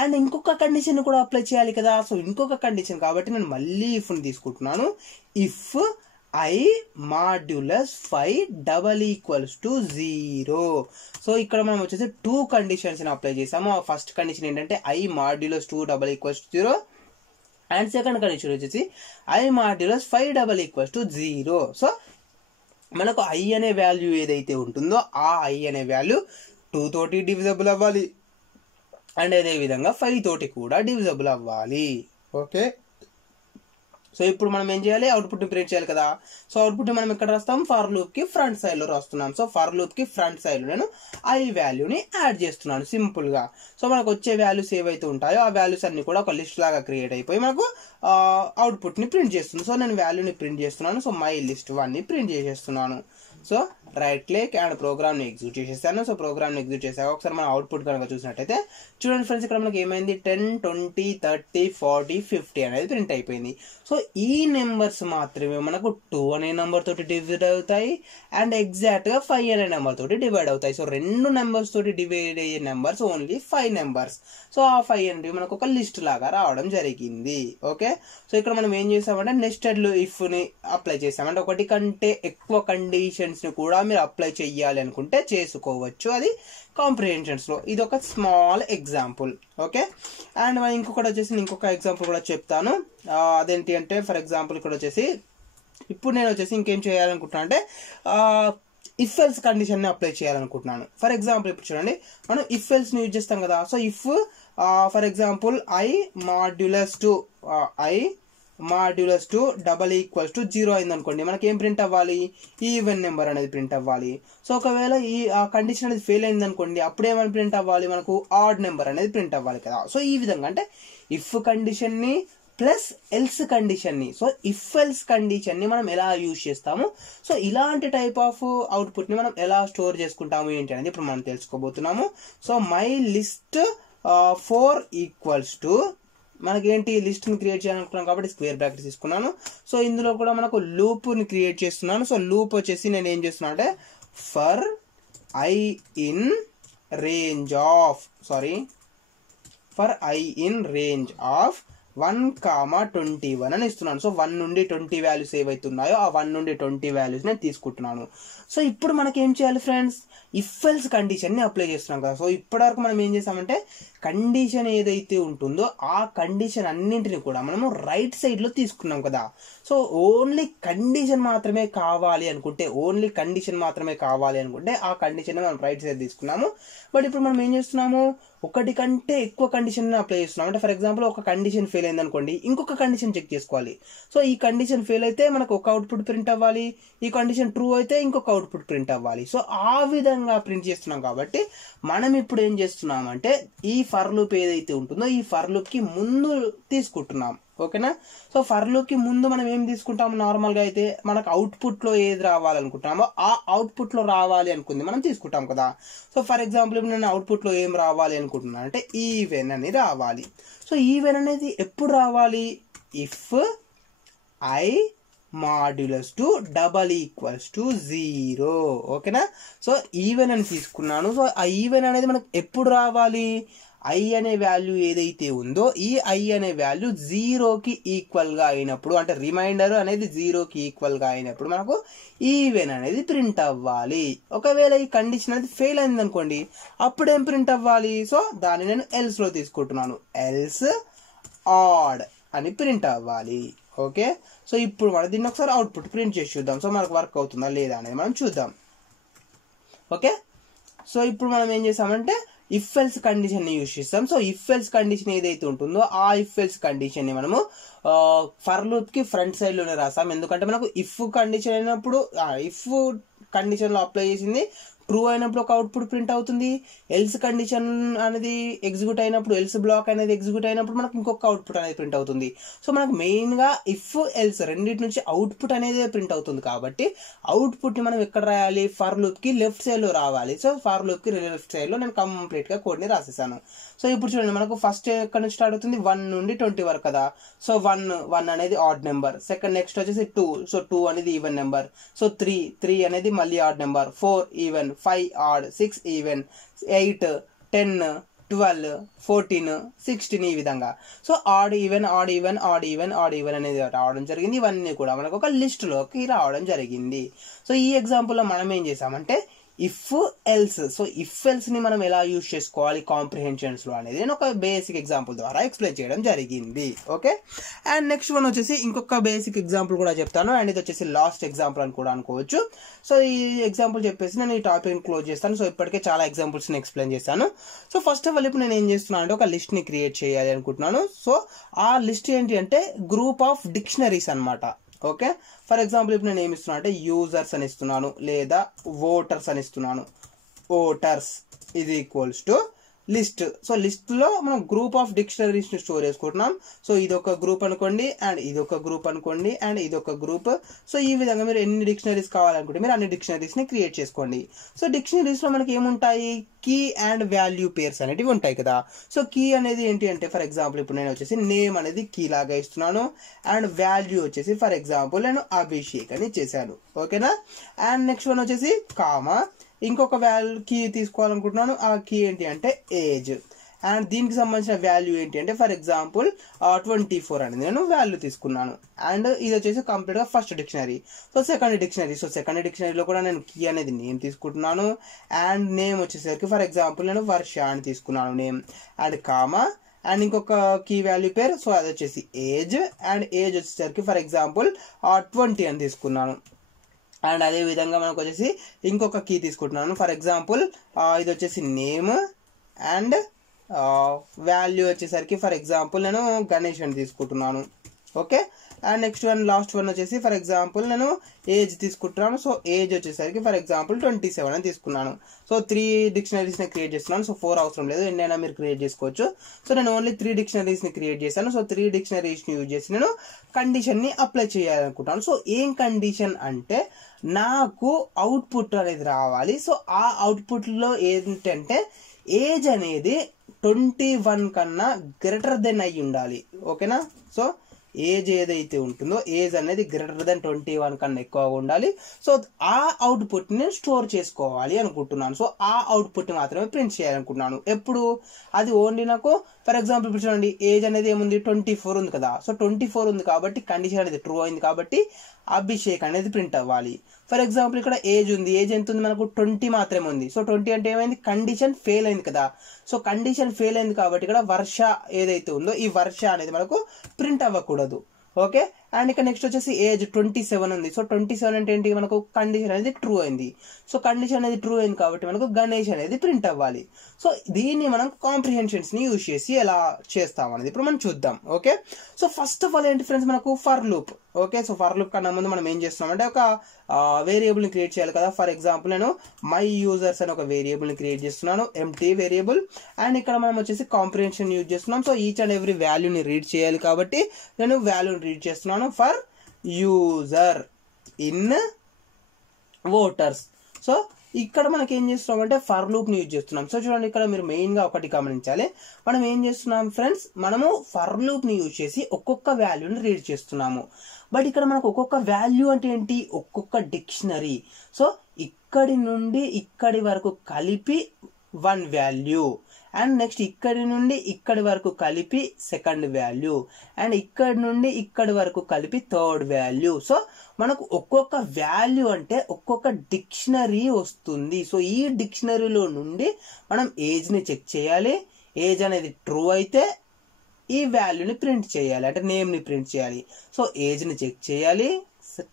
అండ్ ఇంకొక కండిషన్ కూడా అప్లై చేయాలి కదా. సో ఇంకొక కండిషన్ కాబట్టి నేను మళ్ళీ ఇఫ్ని తీసుకుంటున్నాను. If I modulus 5 double equals to 0. So ఇక్కడ మనం వచ్చేసి 2 కండిషన్స్ని అప్లై చేసాము. ఆ ఫస్ట్ కండిషన్ ఏంటంటే I modulus 2 double equals to 0 and second condition వచ్చేసి I modulus 5 double equals to 0. So మనకు ఐ అనే వాల్యూ ఏదైతే ఉంటుందో ఆ ఐ అనే వాల్యూ 2 తోటి డివిజబుల్ అవ్వాలి అండ్ అదే విధంగా 5 తోటి కూడా డివిజబుల్ అవ్వాలి. ఓకే, సో ఇప్పుడు మనం ఏం చేయాలి, అవుట్పుట్ని ప్రింట్ చేయాలి కదా. సో అవుట్పుట్ని మనం ఎక్కడ రాస్తాం, ఫర్ లూప్కి ఫ్రంట్ సైడ్లో రాస్తున్నాం. సో ఫర్ లూప్కి ఫ్రంట్ సైడ్లో నేను ఐ వాల్యూని యాడ్ చేస్తున్నాను సింపుల్గా. సో మనకు వచ్చే వాల్యూస్ ఏవైతే ఉంటాయో ఆ వాల్యూస్ అన్ని కూడా ఒక లిస్ట్ లాగా క్రియేట్ అయిపోయి మనకు అవుట్పుట్ని ప్రింట్ చేస్తుంది. సో నేను వాల్యూని ప్రింట్ చేస్తున్నాను. సో మై లిస్ట్ 1ని ప్రింట్ చేసేస్తున్నాను. సో రైట్ క్లిక్ అండ్ ప్రోగ్రామ్ని ఎగ్జిక్యూట్ చేసేస్తాను. సో ప్రోగ్రామ్ని ఎగ్జిక్యూట్ చేశాక ఒకసారి మన అవుట్పుట్ కనుక చూసినట్టయితే చూడండి ఫ్రెండ్స్, ఇక్కడ మనకి ఏమైంది 10, 20, 30, 40, 50 అనేది ప్రింట్ అయిపోయింది. సో ఈ నెంబర్స్ మాత్రమే మనకు 2 అనే నెంబర్ తోటి డివైడ్ అవుతాయి అండ్ ఎగ్జాక్ట్గా 5 అనే నెంబర్ తోటి డివైడ్ అవుతాయి. సో 2 నెంబర్స్ తోటి డివైడ్ అయ్యే నెంబర్స్ ఓన్లీ 5 నెంబర్స్. సో ఆ 5 అనేవి మనకు ఒక లిస్ట్ లాగా రావడం జరిగింది. ఓకే, సో ఇక్కడ మనం ఏం చేసామంటే నెస్టెడ్ ఇఫ్ని అప్లై చేసామంటే ఒకటి కంటే ఎక్కువ కండిషన్స్ని కూడా మీరు అప్లై చేయాలి అనుకుంటే చేసుకోవచ్చు, అది కాంప్రిహెన్షన్స్లో. ఇది ఒక స్మాల్ ఎగ్జాంపుల్. ఓకే, అండ్ మనం ఇంకొకటి వచ్చేసి ఇంకొక ఎగ్జాంపుల్ కూడా చెప్తాను. అదేంటి అంటే ఫర్ ఎగ్జాంపుల్ ఇక్కడ వచ్చేసి ఇప్పుడు నేను వచ్చేసి ఇంకేం చేయాలనుకుంటున్నాను అంటే ఇఫ్ ఎల్స్ కండిషన్ని అప్లై చేయాలనుకుంటున్నాను. ఫర్ ఎగ్జాంపుల్ ఇప్పుడు చూడండి, మనం ఇఫ్ ఎల్స్ని యూజ్ చేస్తాం కదా. So if for example I modulus 2 double equals to 0 అయింది అనుకోండి, మనకి ఏం ప్రింట్ అవ్వాలి, ఈవెన్ నెంబర్ అనేది ప్రింట్ అవ్వాలి. సో ఒకవేళ ఈ కండిషన్ అనేది ఫెయిల్ అయింది అనుకోండి, అప్పుడేమని ప్రింట్ అవ్వాలి, మనకు ఆడ్ నెంబర్ అనేది ప్రింట్ అవ్వాలి కదా. సో ఈ విధంగా అంటే ఇఫ్ కండిషన్ని ప్లస్ ఎల్స్ కండిషన్ని, సో ఇఫ్ ఎల్స్ కండిషన్ని మనం ఎలా యూజ్ చేస్తాము, సో ఇలాంటి టైప్ ఆఫ్ అవుట్పుట్ని మనం ఎలా స్టోర్ చేసుకుంటాము ఏంటి అనేది ఇప్పుడు మనం తెలుసుకోబోతున్నాము. So my list 4 equals to మనకేంటి లిస్ట్ని క్రియేట్ చేయాలనుకున్నాను కాబట్టి స్క్వేర్ బ్రాకెట్స్ తీసుకున్నాను. సో ఇందులో కూడా మనకు లూప్ని క్రియేట్ చేస్తున్నాను. సో లూప్ వచ్చేసి నేను ఏం చేస్తున్నా అంటే for I in range of 1,21 అని ఇస్తున్నాను. సో 1 నుండి 20 వాల్యూస్ ఏవైతే ఉన్నాయో ఆ 1 నుండి 20 వాల్యూస్ నేను తీసుకుంటున్నాను. సో ఇప్పుడు మనకి ఏం చేయాలి ఫ్రెండ్స్, ఇఫ్ ఎల్స్ కండిషన్ని అప్లై చేస్తున్నాం కదా. సో ఇప్పటివరకు మనం ఏం చేసామంటే కండిషన్ ఏదైతే ఉంటుందో ఆ కండిషన్ అన్నింటిని కూడా మనము రైట్ సైడ్లో తీసుకున్నాం కదా. సో ఓన్లీ కండిషన్ మాత్రమే కావాలి అనుకుంటే ఆ కండిషన్ మనం రైట్ సైడ్ తీసుకున్నాము. బట్ ఇప్పుడు మనం ఏం చేస్తున్నాము, ఒకటి కంటే ఎక్కువ కండిషన్ అప్లై చేస్తున్నాం. అంటే ఫర్ ఎగ్జాంపుల్ ఒక కండిషన్ ఫెయిల్ అయింది అనుకోండి, ఇంకొక కండిషన్ చెక్ చేసుకోవాలి. సో ఈ కండిషన్ ఫెయిల్ అయితే మనకు ఒక అవుట్పుట్ ప్రింట్ అవ్వాలి, ఈ కండిషన్ ట్రూ అయితే ఇంకొక అవుట్పుట్ ప్రింట్ అవ్వాలి. సో ఆ విధంగా ప్రింట్ చేస్తున్నాం కాబట్టి మనం ఇప్పుడు ఏం చేస్తున్నాం అంటే ఈ ఫర్ లూప్ ఏదైతే ఉంటుందో ఈ ఫర్ లూప్ కి ముందు తీసుకుంటున్నాం. ఓకేనా. సో ఫర్ లూప్ కి ముందు మనం ఏం తీసుకుంటాము, నార్మల్గా అయితే మనకు అవుట్పుట్ లో ఏది రావాలనుకుంటున్నామో ఆ అవుట్పుట్ లో రావాలి అనుకుంది మనం తీసుకుంటాం కదా. సో ఫర్ ఎగ్జాంపుల్ ఇప్పుడు నేను అవుట్పుట్ లో ఏం రావాలి అనుకుంటున్నాను అంటే ఈవెన్ అని రావాలి. సో ఈవెన్ అనేది ఎప్పుడు రావాలి, if I modulus to double equals to 0. ఓకేనా. సో ఈవెన్ అని తీసుకున్నాను. సో ఆ ఈవెన్ అనేది మనకు ఎప్పుడు రావాలి, ఐ అనే వాల్యూ ఏదైతే ఉందో ఈ ఐ అనే వాల్యూ 0కి ఈక్వల్గా అయినప్పుడు, అంటే రిమైండర్ అనేది 0కి ఈక్వల్గా అయినప్పుడు మనకు ఈవెన్ అనేది ప్రింట్ అవ్వాలి. ఒకవేళ ఈ కండిషన్ అనేది ఫెయిల్ అయింది అనుకోండి, అప్పుడేం ప్రింట్ అవ్వాలి, సో దాన్ని నేను ఎల్స్లో తీసుకుంటున్నాను, ఎల్స్ ఆడ్ అని ప్రింట్ అవ్వాలి. ఓకే. సో ఇప్పుడు మనం దీన్ని ఒకసారి అవుట్పుట్ ప్రింట్ చేసి చూద్దాం. సో మనకు వర్క్ అవుతుందా లేదా అనేది మనం చూద్దాం. ఓకే. సో ఇప్పుడు మనం ఏం చేసామంటే ఇఫ్ ఎల్స్ కండిషన్ ని యూజ్ చేస్తాం. సో ఇఫ్ ఎల్స్ కండిషన్ ఏదైతే ఉంటుందో ఆ ఇఫ్ ఎల్స్ కండిషన్ ని మనము ఫర్ లూప్ కి ఫ్రంట్ సైడ్ లోనే రాస్తాం. ఎందుకంటే మనకు ఇఫ్ కండిషన్ అయినప్పుడు ఇఫ్ కండిషన్ లో అప్లై చేసింది ట్రూ అయినప్పుడు ఒక అవుట్పుట్ ప్రింట్ అవుతుంది, ఎల్స్ కండిషన్ అనేది ఎగ్జిక్యూట్ అయినప్పుడు, ఎల్స్ బ్లాక్ అనేది ఎగ్జిక్యూట్ అయినప్పుడు మనకు ఇంకొక అవుట్పుట్ అనేది ప్రింట్ అవుతుంది. సో మనకు మెయిన్ గా ఇఫ్ ఎల్స్ రెండింటి నుంచి అవుట్పుట్ అనేది ప్రింట్ అవుతుంది కాబట్టి అవుట్పుట్ ని మనం ఎక్కడ రాయాలి, ఫర్ లూప్ కి లెఫ్ట్ సైడ్ లో రావాలి. సో ఫర్ లూప్ కి లెఫ్ట్ సైడ్ లో నేను కంప్లీట్ గా కోడ్ ని రాసేసాను. సో ఇప్పుడు చూడండి, మనకు ఫస్ట్ ఎక్కడ నుంచి స్టార్ట్ అవుతుంది, 1 నుండి 20 వరకు కదా. సో 1 అనేది ఆడ్ నెంబర్, సెకండ్ నెక్స్ట్ వచ్చేసి 2, సో 2 అనేది ఈవెన్ నెంబర్, సో 3 అనేది మళ్ళీ odd number, 4 even, 5 odd, 6 even, 8, 10, 12, 14, 16 ఈ విధంగా. So odd even odd even odd even odd even అనేది రావడం జరిగింది. ఇవన్నీ కూడా మనకు ఒక లిస్ట్ లోకి రావడం జరిగింది. సో ఈ ఎగ్జాంపుల్ లో మనం ఏం చేసామంటే if else, so if else ని మనం ఎలా యూజ్ చేసుకోవాలి కాంప్రిహెన్షన్స్ లో అనేది నేను ఒక బేసిక్ ఎగ్జాంపుల్ ద్వారా ఎక్స్ప్లెయిన్ చేయడం జరిగింది. ఓకే. అండ్ నెక్స్ట్ వన్ వచ్చేసి ఇంకొక బేసిక్ ఎగ్జాంపుల్ కూడా చెప్తాను, అండ్ ఇది వచ్చేసి లాస్ట్ ఎగ్జాంపుల్ అని కూడా అనుకోవచ్చు. సో ఈ ఎగ్జాంపుల్ చెప్పేసి నేను ఈ టాపిక్ క్లోజ్ చేస్తాను. సో ఇప్పటికే చాలా ఎగ్జాంపుల్స్ ని ఎక్స్ప్లెయిన్ చేశాను. సో ఫస్ట్ ఆఫ్ ఆల్ ఇప్పుడు నేను ఏం చేస్తున్నాను అంటే ఒక లిస్ట్ ని క్రియేట్ చేయాలి అనుకుంటున్నాను. సో ఆ లిస్ట్ ఏంటి అంటే గ్రూప్ ఆఫ్ డిక్షనరీస్ అనమాట. ఓకే. ఫర్ ఎగ్జాంపుల్ ఇప్పుడు నేను ఏమి ఇస్తున్నాను అంటే యూజర్స్ అని ఇస్తున్నాను, లేదా ఓటర్స్ అని ఇస్తున్నాను. ఓటర్స్ ఇది equals to list. So list లో మనం గ్రూప్ ఆఫ్ డిక్షనరీస్ ని స్టోర్ చేసుకుంటున్నాం. సో ఇది ఒక గ్రూప్ అనుకోండి, అండ్ ఇది ఒక గ్రూప్ అనుకోండి, అండ్ ఇది ఒక గ్రూప్. సో ఈ విధంగా మీరు ఎన్ని డిక్షనరీస్ కావాలనుకుంటే మీరు అన్ని డిక్షనరీస్ ని క్రియేట్ చేసుకోండి. సో డిక్షనరీస్ లో మనకి ఏముంటాయి, కీ అండ్ వాల్యూ పేర్స్ అనేటివి ఉంటాయి కదా. సో కీ అనేది ఏంటి అంటే ఫర్ ఎగ్జాంపుల్ ఇప్పుడు నేను వచ్చేసి నేమ్ అనేది కీ లాగా ఇస్తున్నాను, అండ్ వాల్యూ వచ్చేసి ఫర్ ఎగ్జాంపుల్ నేను అభిషేక్ అని ఇచ్చేసాను. ఓకేనా. అండ్ నెక్స్ట్ వన్ వచ్చేసి కామా, ఇంకొక వాల్యూ కీ తీసుకోవాలనుకుంటున్నాను, ఆ కీ ఏంటి అంటే ఏజ్, అండ్ దీనికి సంబంధించిన వాల్యూ ఏంటి అంటే ఫర్ ఎగ్జాంపుల్ 24 అనేది నేను వాల్యూ తీసుకున్నాను. అండ్ ఇది వచ్చేసి కంప్లీట్ గా first dictionary. So second dictionary, so second డిక్షనరీలో కూడా నేను కీ అనేది నేమ్ తీసుకుంటున్నాను, అండ్ నేమ్ వచ్చేసరికి ఫర్ ఎగ్జాంపుల్ నేను వర్ష అని తీసుకున్నాను నేమ్, అండ్ కామా, అండ్ ఇంకొక కీ వాల్యూ పేరు, సో అది వచ్చేసి ఏజ్, అండ్ ఏజ్ వచ్చేసరికి ఫర్ ఎగ్జాంపుల్ 20 అని తీసుకున్నాను. అండ్ అదే విధంగా మనకు వచ్చేసి ఇంకొక కీ తీసుకుంటున్నాను, ఫర్ ఎగ్జాంపుల్ ఇది వచ్చేసి నేమ్, అండ్ వాల్యూ వచ్చేసరికి ఫర్ ఎగ్జాంపుల్ నేను గణేష్ అని తీసుకుంటున్నాను. Okay. And next one last one వచ్చేసి ఫర్ ఎగ్జాంపుల్ నేను ఏజ్ తీసుకుంటున్నాను. సో ఏజ్ వచ్చేసరికి ఫర్ ఎగ్జాంపుల్ 27 అని తీసుకున్నాను. సో 3 డిక్షనరీస్ ని క్రియేట్ చేస్తున్నాను. సో 4 అవసరం లేదు, ఎన్నైనా మీరు క్రియేట్ చేసుకోవచ్చు. సో నేను ఓన్లీ 3 డిక్షనరీస్ ని క్రియేట్ చేశాను. సో 3 డిక్షనరీస్ ని యూజ్ చేసి నేను కండిషన్ ని అప్లై చేయాలనుకుంటాను. సో ఏం కండిషన్ అంటే నాకు అవుట్పుట్ అనేది రావాలి. సో ఆ అవుట్పుట్ లో ఏంటంటే ఏజ్ అనేది 21 కన్నా గ్రేటర్ దెన్ అయి ఉండాలి. ఓకేనా. సో ఏజ్ ఏదైతే ఉంటుందో ఏజ్ అనేది గ్రేటర్ దెన్ 21 కన్నా ఎక్కువగా ఉండాలి. సో ఆ అవుట్పుట్ ని స్టోర్ చేసుకోవాలి అనుకుంటున్నాను. సో ఆ అవుట్పుట్ ని మాత్రమే ప్రింట్ చేయాలనుకుంటున్నాను. ఎప్పుడు అది ఓన్లీ నాకు ఫర్ ఎగ్జాంపుల్ ఇప్పుడు చూడండి, ఏజ్ అనేది ఏముంది 24 ఉంది కదా. సో 24 ఉంది కాబట్టి కండిషన్ అనేది ట్రూ అయింది కాబట్టి అభిషేక్ అనేది ప్రింట్ అవ్వాలి. ఫర్ ఎగ్జాంపుల్ ఇక్కడ ఏజ్ ఉంది, ఏజ్ ఎంత ఉంది మనకు 20 మాత్రమే ఉంది. సో 20 అంటే ఏమైంది, కండిషన్ ఫెయిల్ అయింది కదా. సో కండిషన్ ఫెయిల్ అయింది కాబట్టి ఇక్కడ వర్ష ఏదైతే ఉందో ఈ వర్ష అనేది మనకు ప్రింట్ అవ్వకూడదు. ఓకే, అండ్ ఇక్కడ నెక్స్ట్ వచ్చేసి ఏజ్ 27 ఉంది. సో 27 అంటే ఏంటి, మనకు కండిషన్ అనేది ట్రూ అయింది. సో కండిషన్ అనేది ట్రూ అయింది కాబట్టి మనకు గణేష్ అనేది ప్రింట్ అవ్వాలి. సో దీన్ని మనం కాంప్రిహెన్షన్స్ ని యూజ్ చేసి ఎలా చేస్తాం అనేది ఇప్పుడు మనం చూద్దాం. Okay, so first of all ఏంటి ఫ్రెండ్స్, మనకు for loop. Okay, so for loop కన్నా ముందు మనం ఏం చేస్తున్నాం అంటే ఒక వేరియబుల్ ని క్రియేట్ చేయాలి కదా. ఫర్ ఎగ్జాంపుల్ నేను మై యూజర్స్ అని ఒక వేరియబుల్ ని క్రియేట్ చేస్తున్నాను, ఎంటీ వేరియబుల్. అండ్ ఇక్కడ మనం వచ్చేసి కాంప్రిహెన్షన్ యూజ్ చేస్తున్నాం. సో ఈచ్ అండ్ ఎవ్రీ వాల్యూని రీడ్ చేయాలి కాబట్టి నేను వాల్యూని రీడ్ చేస్తున్నాను for user in voters. So ఇక్కడ మనకి ఏం చేస్తున్నాం అంటే ఫర్ లూప్ ని యూజ్ చేస్తున్నాం. సో చూడండి, ఇక్కడ మీరు మెయిన్ గా ఒకటి గమనించాలి, మనం ఏం చేస్తున్నాం ఫ్రెండ్స్, మనము ఫర్ లూప్ ని యూజ్ చేసి ఒక్కొక్క వాల్యూని రీడ్ చేస్తున్నాము. బట్ ఇక్కడ మనకు ఒక్కొక్క వాల్యూ అంటే ఏంటి, ఒక్కొక్క డిక్షనరీ. సో ఇక్కడి నుండి ఇక్కడి వరకు కలిపి 1 వాల్యూ, అండ్ నెక్స్ట్ ఇక్కడి నుండి ఇక్కడి వరకు కలిపి సెకండ్ వాల్యూ, అండ్ ఇక్కడి నుండి ఇక్కడి వరకు కలిపి థర్డ్ వాల్యూ. సో మనకు ఒక్కొక్క వాల్యూ అంటే ఒక్కొక్క డిక్షనరీ వస్తుంది. సో ఈ డిక్షనరీలో నుండి మనం ఏజ్ ని చెక్ చేయాలి. ఏజ్ అనేది ట్రూ అయితే ఈ వాల్యూని ప్రింట్ చేయాలి, అంటే నేమ్ ని ప్రింట్ చేయాలి. సో ఏజ్ ని చెక్ చేయాలి,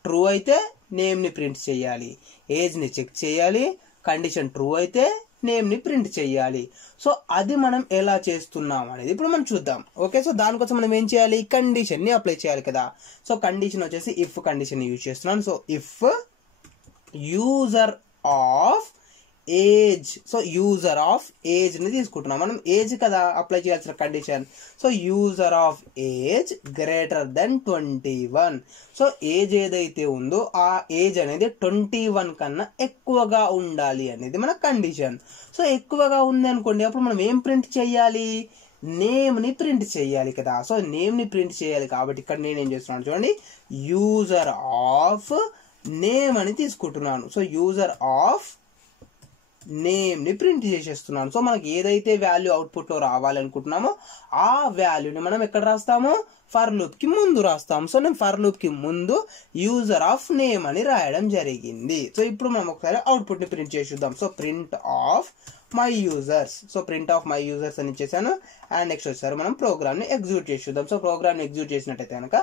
ట్రూ అయితే నేమ్ ని ప్రింట్ చేయాలి. ఏజ్ ని చెక్ చేయాలి, కండిషన్ ట్రూ అయితే నేమ్ ని ప్రింట్ చేయాలి. సో అది మనం ఎలా చేస్తున్నాం అనేది ఇప్పుడు మనం చూద్దాం. ఓకే, సో దానికోసం మనం ఏం చేయాలి, కండిషన్ ని అప్లై చేయాలి కదా. సో కండిషన్ వచ్చేసి ఇఫ్ కండిషన్ యూజ్ చేస్తున్నాను. So if user of age, so user of age ని తీసుకుంటున్నాం మనం, ఏజ్ కదా అప్లై చేయాల్సిన condition. So user of age greater than 21. So age ఏదైతే ఉందో ఆ ఏజ్ అనేది 21 కన్నా ఎక్కువగా ఉండాలి అనేది మన కండిషన్. సో ఎక్కువగా ఉంది అనుకోండి, అప్పుడు మనం ఏం ప్రింట్ చేయాలి, నేమ్ ని ప్రింట్ చేయాలి కదా. సో నేమ్ ని ప్రింట్ చేయాలి కాబట్టి ఇక్కడ నేను ఏం చేస్తున్నాను చూడండి, యూజర్ ఆఫ్ నేమ్ అని తీసుకుంటున్నాను. సో యూజర్ ఆఫ్ నేమ్ ని ప్రింట్ చేసేస్తున్నాను. సో మనకి ఏదైతే వాల్యూ అవుట్పుట్ లో రావాలనుకుంటున్నామో ఆ వాల్యూని మనం ఎక్కడ రాస్తాము, ఫర్ లూప్ కి ముందు రాస్తాం. సో నేను ఫర్ లూప్ కి ముందు యూజర్ ఆఫ్ నేమ్ అని రాయడం జరిగింది. సో ఇప్పుడు మనం ఒకసారి అవుట్పుట్ ని ప్రింట్ చేసి చూద్దాం. So print of my users. So print of my users అని ఇచ్చేసాను. అండ్ నెక్స్ట్ వచ్చేసరి మనం ప్రోగ్రామ్ ని ఎగ్జిక్యూట్ చేసి చూద్దాం. సో ప్రోగ్రామ్ ని ఎగ్జిక్యూట్ చేసినట్టయితే కనుక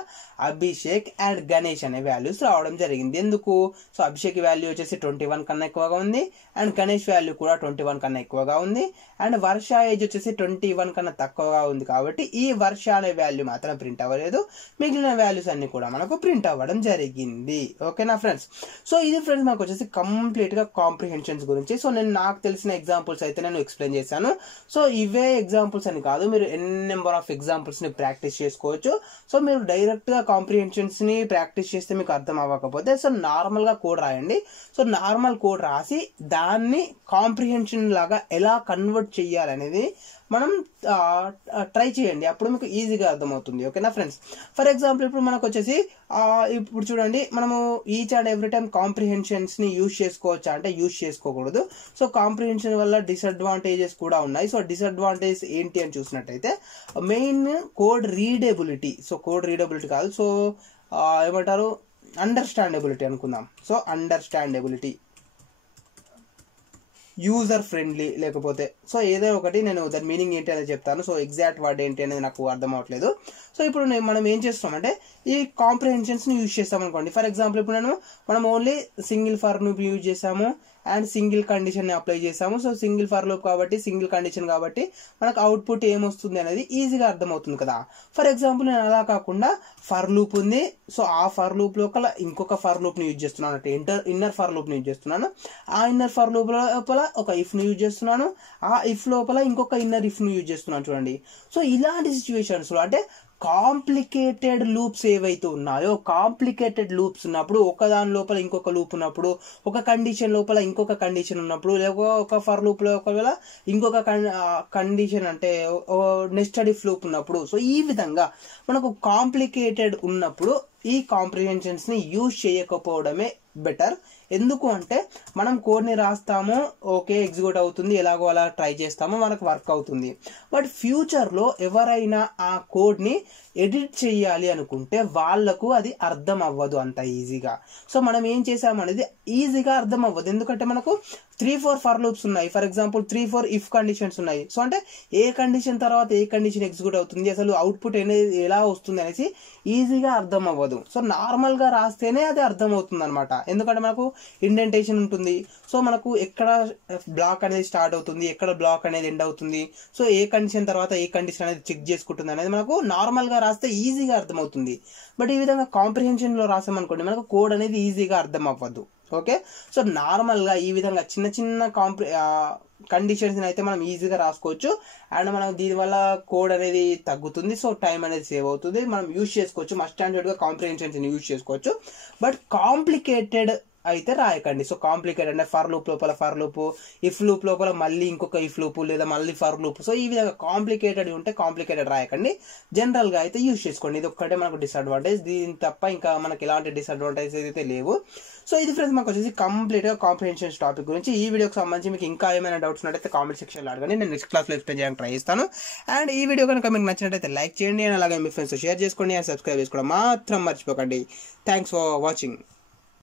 అభిషేక్ అండ్ గణేష్ అనే వాల్యూస్ రావడం జరిగింది. ఎందుకు, సో అభిషేక్ వాల్యూ వచ్చేసి 21 కన్నా ఎక్కువగా ఉంది, అండ్ గణేష్ వాల్యూ కూడా 21 కన్నా ఎక్కువగా ఉంది, అండ్ వర్ష ఏజ్ వచ్చేసి 21 కన్నా తక్కువగా ఉంది కాబట్టి ఈ వర్ష అనే వాల్యూ మాత్రం ప్రింట్ అవ్వలేదు, మిగిలిన వాల్యూస్ అన్ని కూడా మనకు ప్రింట్ అవ్వడం జరిగింది. ఓకేనా ఫ్రెండ్స్. సో ఇది ఫ్రెండ్స్ మనకు వచ్చేసి కంప్లీట్ గా కాంప్రిహెన్షన్స్ గురించి. సో నేను నాకు తెలిసిన ఎగ్జాంపుల్స్ అయితే నేను ఎక్స్ప్లెయిన్ చేశాను. సో ఇవే ఎగ్జాంపుల్స్ అని కాదు, మీరు నెంబర్ ఆఫ్ ఎగ్జాంపుల్స్ ని ప్రాక్టీస్ చేసుకోవచ్చు. సో మీరు డైరెక్ట్ గా కాంప్రిహెన్షన్స్ ని ప్రాక్టీస్ చేస్తే మీకు అర్థం అవ్వకపోతే సో నార్మల్ గా కోడ్ రాయండి. సో నార్మల్ కోడ్ రాసి దాన్ని కాంప్రిహెన్షన్ లాగా ఎలా కన్వర్ట్ చేయాలనేది మనం ట్రై చేయండి, అప్పుడు మీకు ఈజీగా అర్థమవుతుంది. ఓకేనా ఫ్రెండ్స్. ఫర్ ఎగ్జాంపుల్ ఇప్పుడు మనకు వచ్చేసి ఇప్పుడు చూడండి, మనము each and every time comprehensions ని యూజ్ చేసుకోవచ్చా అంటే యూజ్ చేసుకోకూడదు. సో కాంప్రిహెన్షన్ వల్ల డిసడ్వాంటేజెస్ కూడా ఉన్నాయి. సో డిసడ్వాంటేజ్ ఏంటి అని చూసినట్టయితే main code readability. So code readability కాదు, సో ఏమంటారు, అండర్స్టాండబిలిటీ అనుకుందాం. సో అండర్స్టాండబిలిటీ, యూజర్ ఫ్రెండ్లీ లేకపోతే సో ఏదో ఒకటి, నేను దాని మీనింగ్ ఏంటి అనేది చెప్తాను. సో ఎగ్జాక్ట్ వర్డ్ ఏంటి అనేది నాకు అర్థం అవ్వట్లేదు. సో ఇప్పుడు మనం ఏం చేస్తామంటే ఈ కాంప్రిహెన్షన్స్ ని యూజ్ చేస్తాం అనుకోండి. ఫర్ ఎగ్జాంపుల్ ఇప్పుడు మనం only single for loop use చేసాము అండ్ సింగిల్ కండిషన్ ని అప్లై చేసాము. సో సింగిల్ ఫర్ లూప్ కాబట్టి సింగిల్ కండిషన్ కాబట్టి మనకు అవుట్పుట్ ఏమొస్తుంది అనేది ఈజీగా అర్థమవుతుంది కదా. ఫర్ ఎగ్జాంపుల్ నేను అలా కాకుండా ఫర్ లూప్ ఉంది, సో ఆ ఫర్ లూప్ లోపల ఇంకొక ఫర్ లూప్ ని యూజ్ చేస్తున్నాను అంటే ఇన్నర్ ఫర్ లూప్ ని యూజ్ చేస్తున్నాను. ఆ ఇన్నర్ ఫర్ లూప్ లోపల ఒక ఇఫ్ ని యూజ్ చేస్తున్నాను, ఆ ఇఫ్ లోపల ఇంకొక ఇన్నర్ ఇఫ్ ని యూజ్ చేస్తున్నాను చూడండి. సో ఇలాంటి సిచ్యువేషన్స్ లో అంటే కాంప్లికేటెడ్ లూప్స్ ఏవైతే ఉన్నాయో, కాంప్లికేటెడ్ లూప్స్ ఉన్నప్పుడు ఒకదాని లోపల ఇంకొక లూప్ ఉన్నప్పుడు, ఒక కండిషన్ లోపల ఇంకొక కండిషన్ ఉన్నప్పుడు, లేకపోతే ఒక ఫర్ లూప్ లో ఒకవేళ ఇంకొక కండిషన్ అంటే నెస్టెడ్ ఇఫ్ లూప్ ఉన్నప్పుడు, సో ఈ విధంగా మనకు కాంప్లికేటెడ్ ఉన్నప్పుడు ఈ కాంప్రిహెన్షన్స్ ని యూజ్ చేయకపోవడమే బెటర్. ఎందుకు అంటే మనం కోడ్ని రాస్తాము, ఓకే ఎగ్జిక్యూట్ అవుతుంది, ఎలాగో అలా ట్రై చేస్తాము, మనకు వర్క్ అవుతుంది. బట్ ఫ్యూచర్లో ఎవరైనా ఆ కోడ్ని ఎడిట్ చేయాలి అనుకుంటే వాళ్ళకు అది అర్థం అవ్వదు అంత ఈజీగా. సో మనం ఏం చేసామనేది ఈజీగా అర్థం అవ్వదు, ఎందుకంటే మనకు 3-4 ఫర్ లూప్స్ ఉన్నాయి. ఫర్ ఎగ్జాంపుల్ 3-4 ఇఫ్ కండిషన్స్ ఉన్నాయి. సో అంటే ఏ కండిషన్ తర్వాత ఏ కండిషన్ ఎగ్జిక్యూట్ అవుతుంది, అసలు అవుట్పుట్ అనేది ఎలా వస్తుంది అనేసి ఈజీగా అర్థం అవ్వదు. సో నార్మల్గా రాస్తేనే అది అర్థం అవుతుంది అనమాట, ఎందుకంటే మనకు ఇండెంటేషన్ ఉంటుంది. సో మనకు ఎక్కడ బ్లాక్ అనేది స్టార్ట్ అవుతుంది, ఎక్కడ బ్లాక్ అనేది ఎండ్ అవుతుంది, సో ఏ కండిషన్ తర్వాత ఏ కండిషన్ అనేది చెక్ చేసుకుంటుంది అనేది మనకు నార్మల్గా రాస్తే ఈజీగా అర్థమవుతుంది. బట్ ఈ విధంగా కాంప్రిహెన్షన్లో రాసామనుకోండి మనకు కోడ్ అనేది ఈజీగా అర్థం అవ్వదు. ఓకే, సో నార్మల్గా ఈ విధంగా చిన్న చిన్న కండిషన్స్ అయితే మనం ఈజీగా రాసుకోవచ్చు. అండ్ మనం దీనివల్ల కోడ్ అనేది తగ్గుతుంది, సో టైం అనేది సేవ్ అవుతుంది, మనం యూజ్ చేసుకోవచ్చు. మస్ట్ అండ్ షుడ్గా కాంప్రిహెన్షన్స్ యూజ్ చేసుకోవచ్చు. బట్ కాంప్లికేటెడ్ అయితే రాయకండి. సో కాంప్లికేటెడ్ అంటే ఫర్ లూప్ లోపల ఫర్ లూప్, ఇఫ్ లూప్ లోపల మళ్ళీ ఇంకొక ఇఫ్ లూప్ లేదా మళ్ళీ ఫర్ లూప్, సో ఈ విధంగా కాంప్లికేటెడ్ ఉంటే కాంప్లికేటెడ్ రాయకండి. జనరల్గా అయితే యూజ్ చేసుకోండి. ఇది ఒక్కటే మనకు డిసడ్వాంటేజ్, దీని తప్ప ఇంకా మనకి ఎలాంటి డిసడ్వాంటేజెస్ అయితే లేవు. సో ఇది ఫ్రెండ్స్ మనకు వచ్చేసి కంప్లీట్గా కాంప్రిహెన్షన్స్ టాపిక్ గురించి. ఈ వీడియోకి సంబంధించి మీకు ఇంకా ఏమైనా డౌట్స్ ఉన్నట్టయితే కామెంట్ సెక్షన్లో అడగండి, నేను నెక్స్ట్ క్లాస్లో ఎక్స్ప్లెయిన్ చేయడానికి ట్రై చేస్తాను. అండ్ ఈ వీడియో కనుక మీకు నచ్చినట్టయితే లైక్ చేయండి, అండ్ అలాగే మీ ఫ్రెండ్స్ షేర్ చేసుకోండి, అండ్ సబ్స్క్రైబ్ చేసుకోవడం మాత్రం మర్చిపోకండి. Thanks for watching.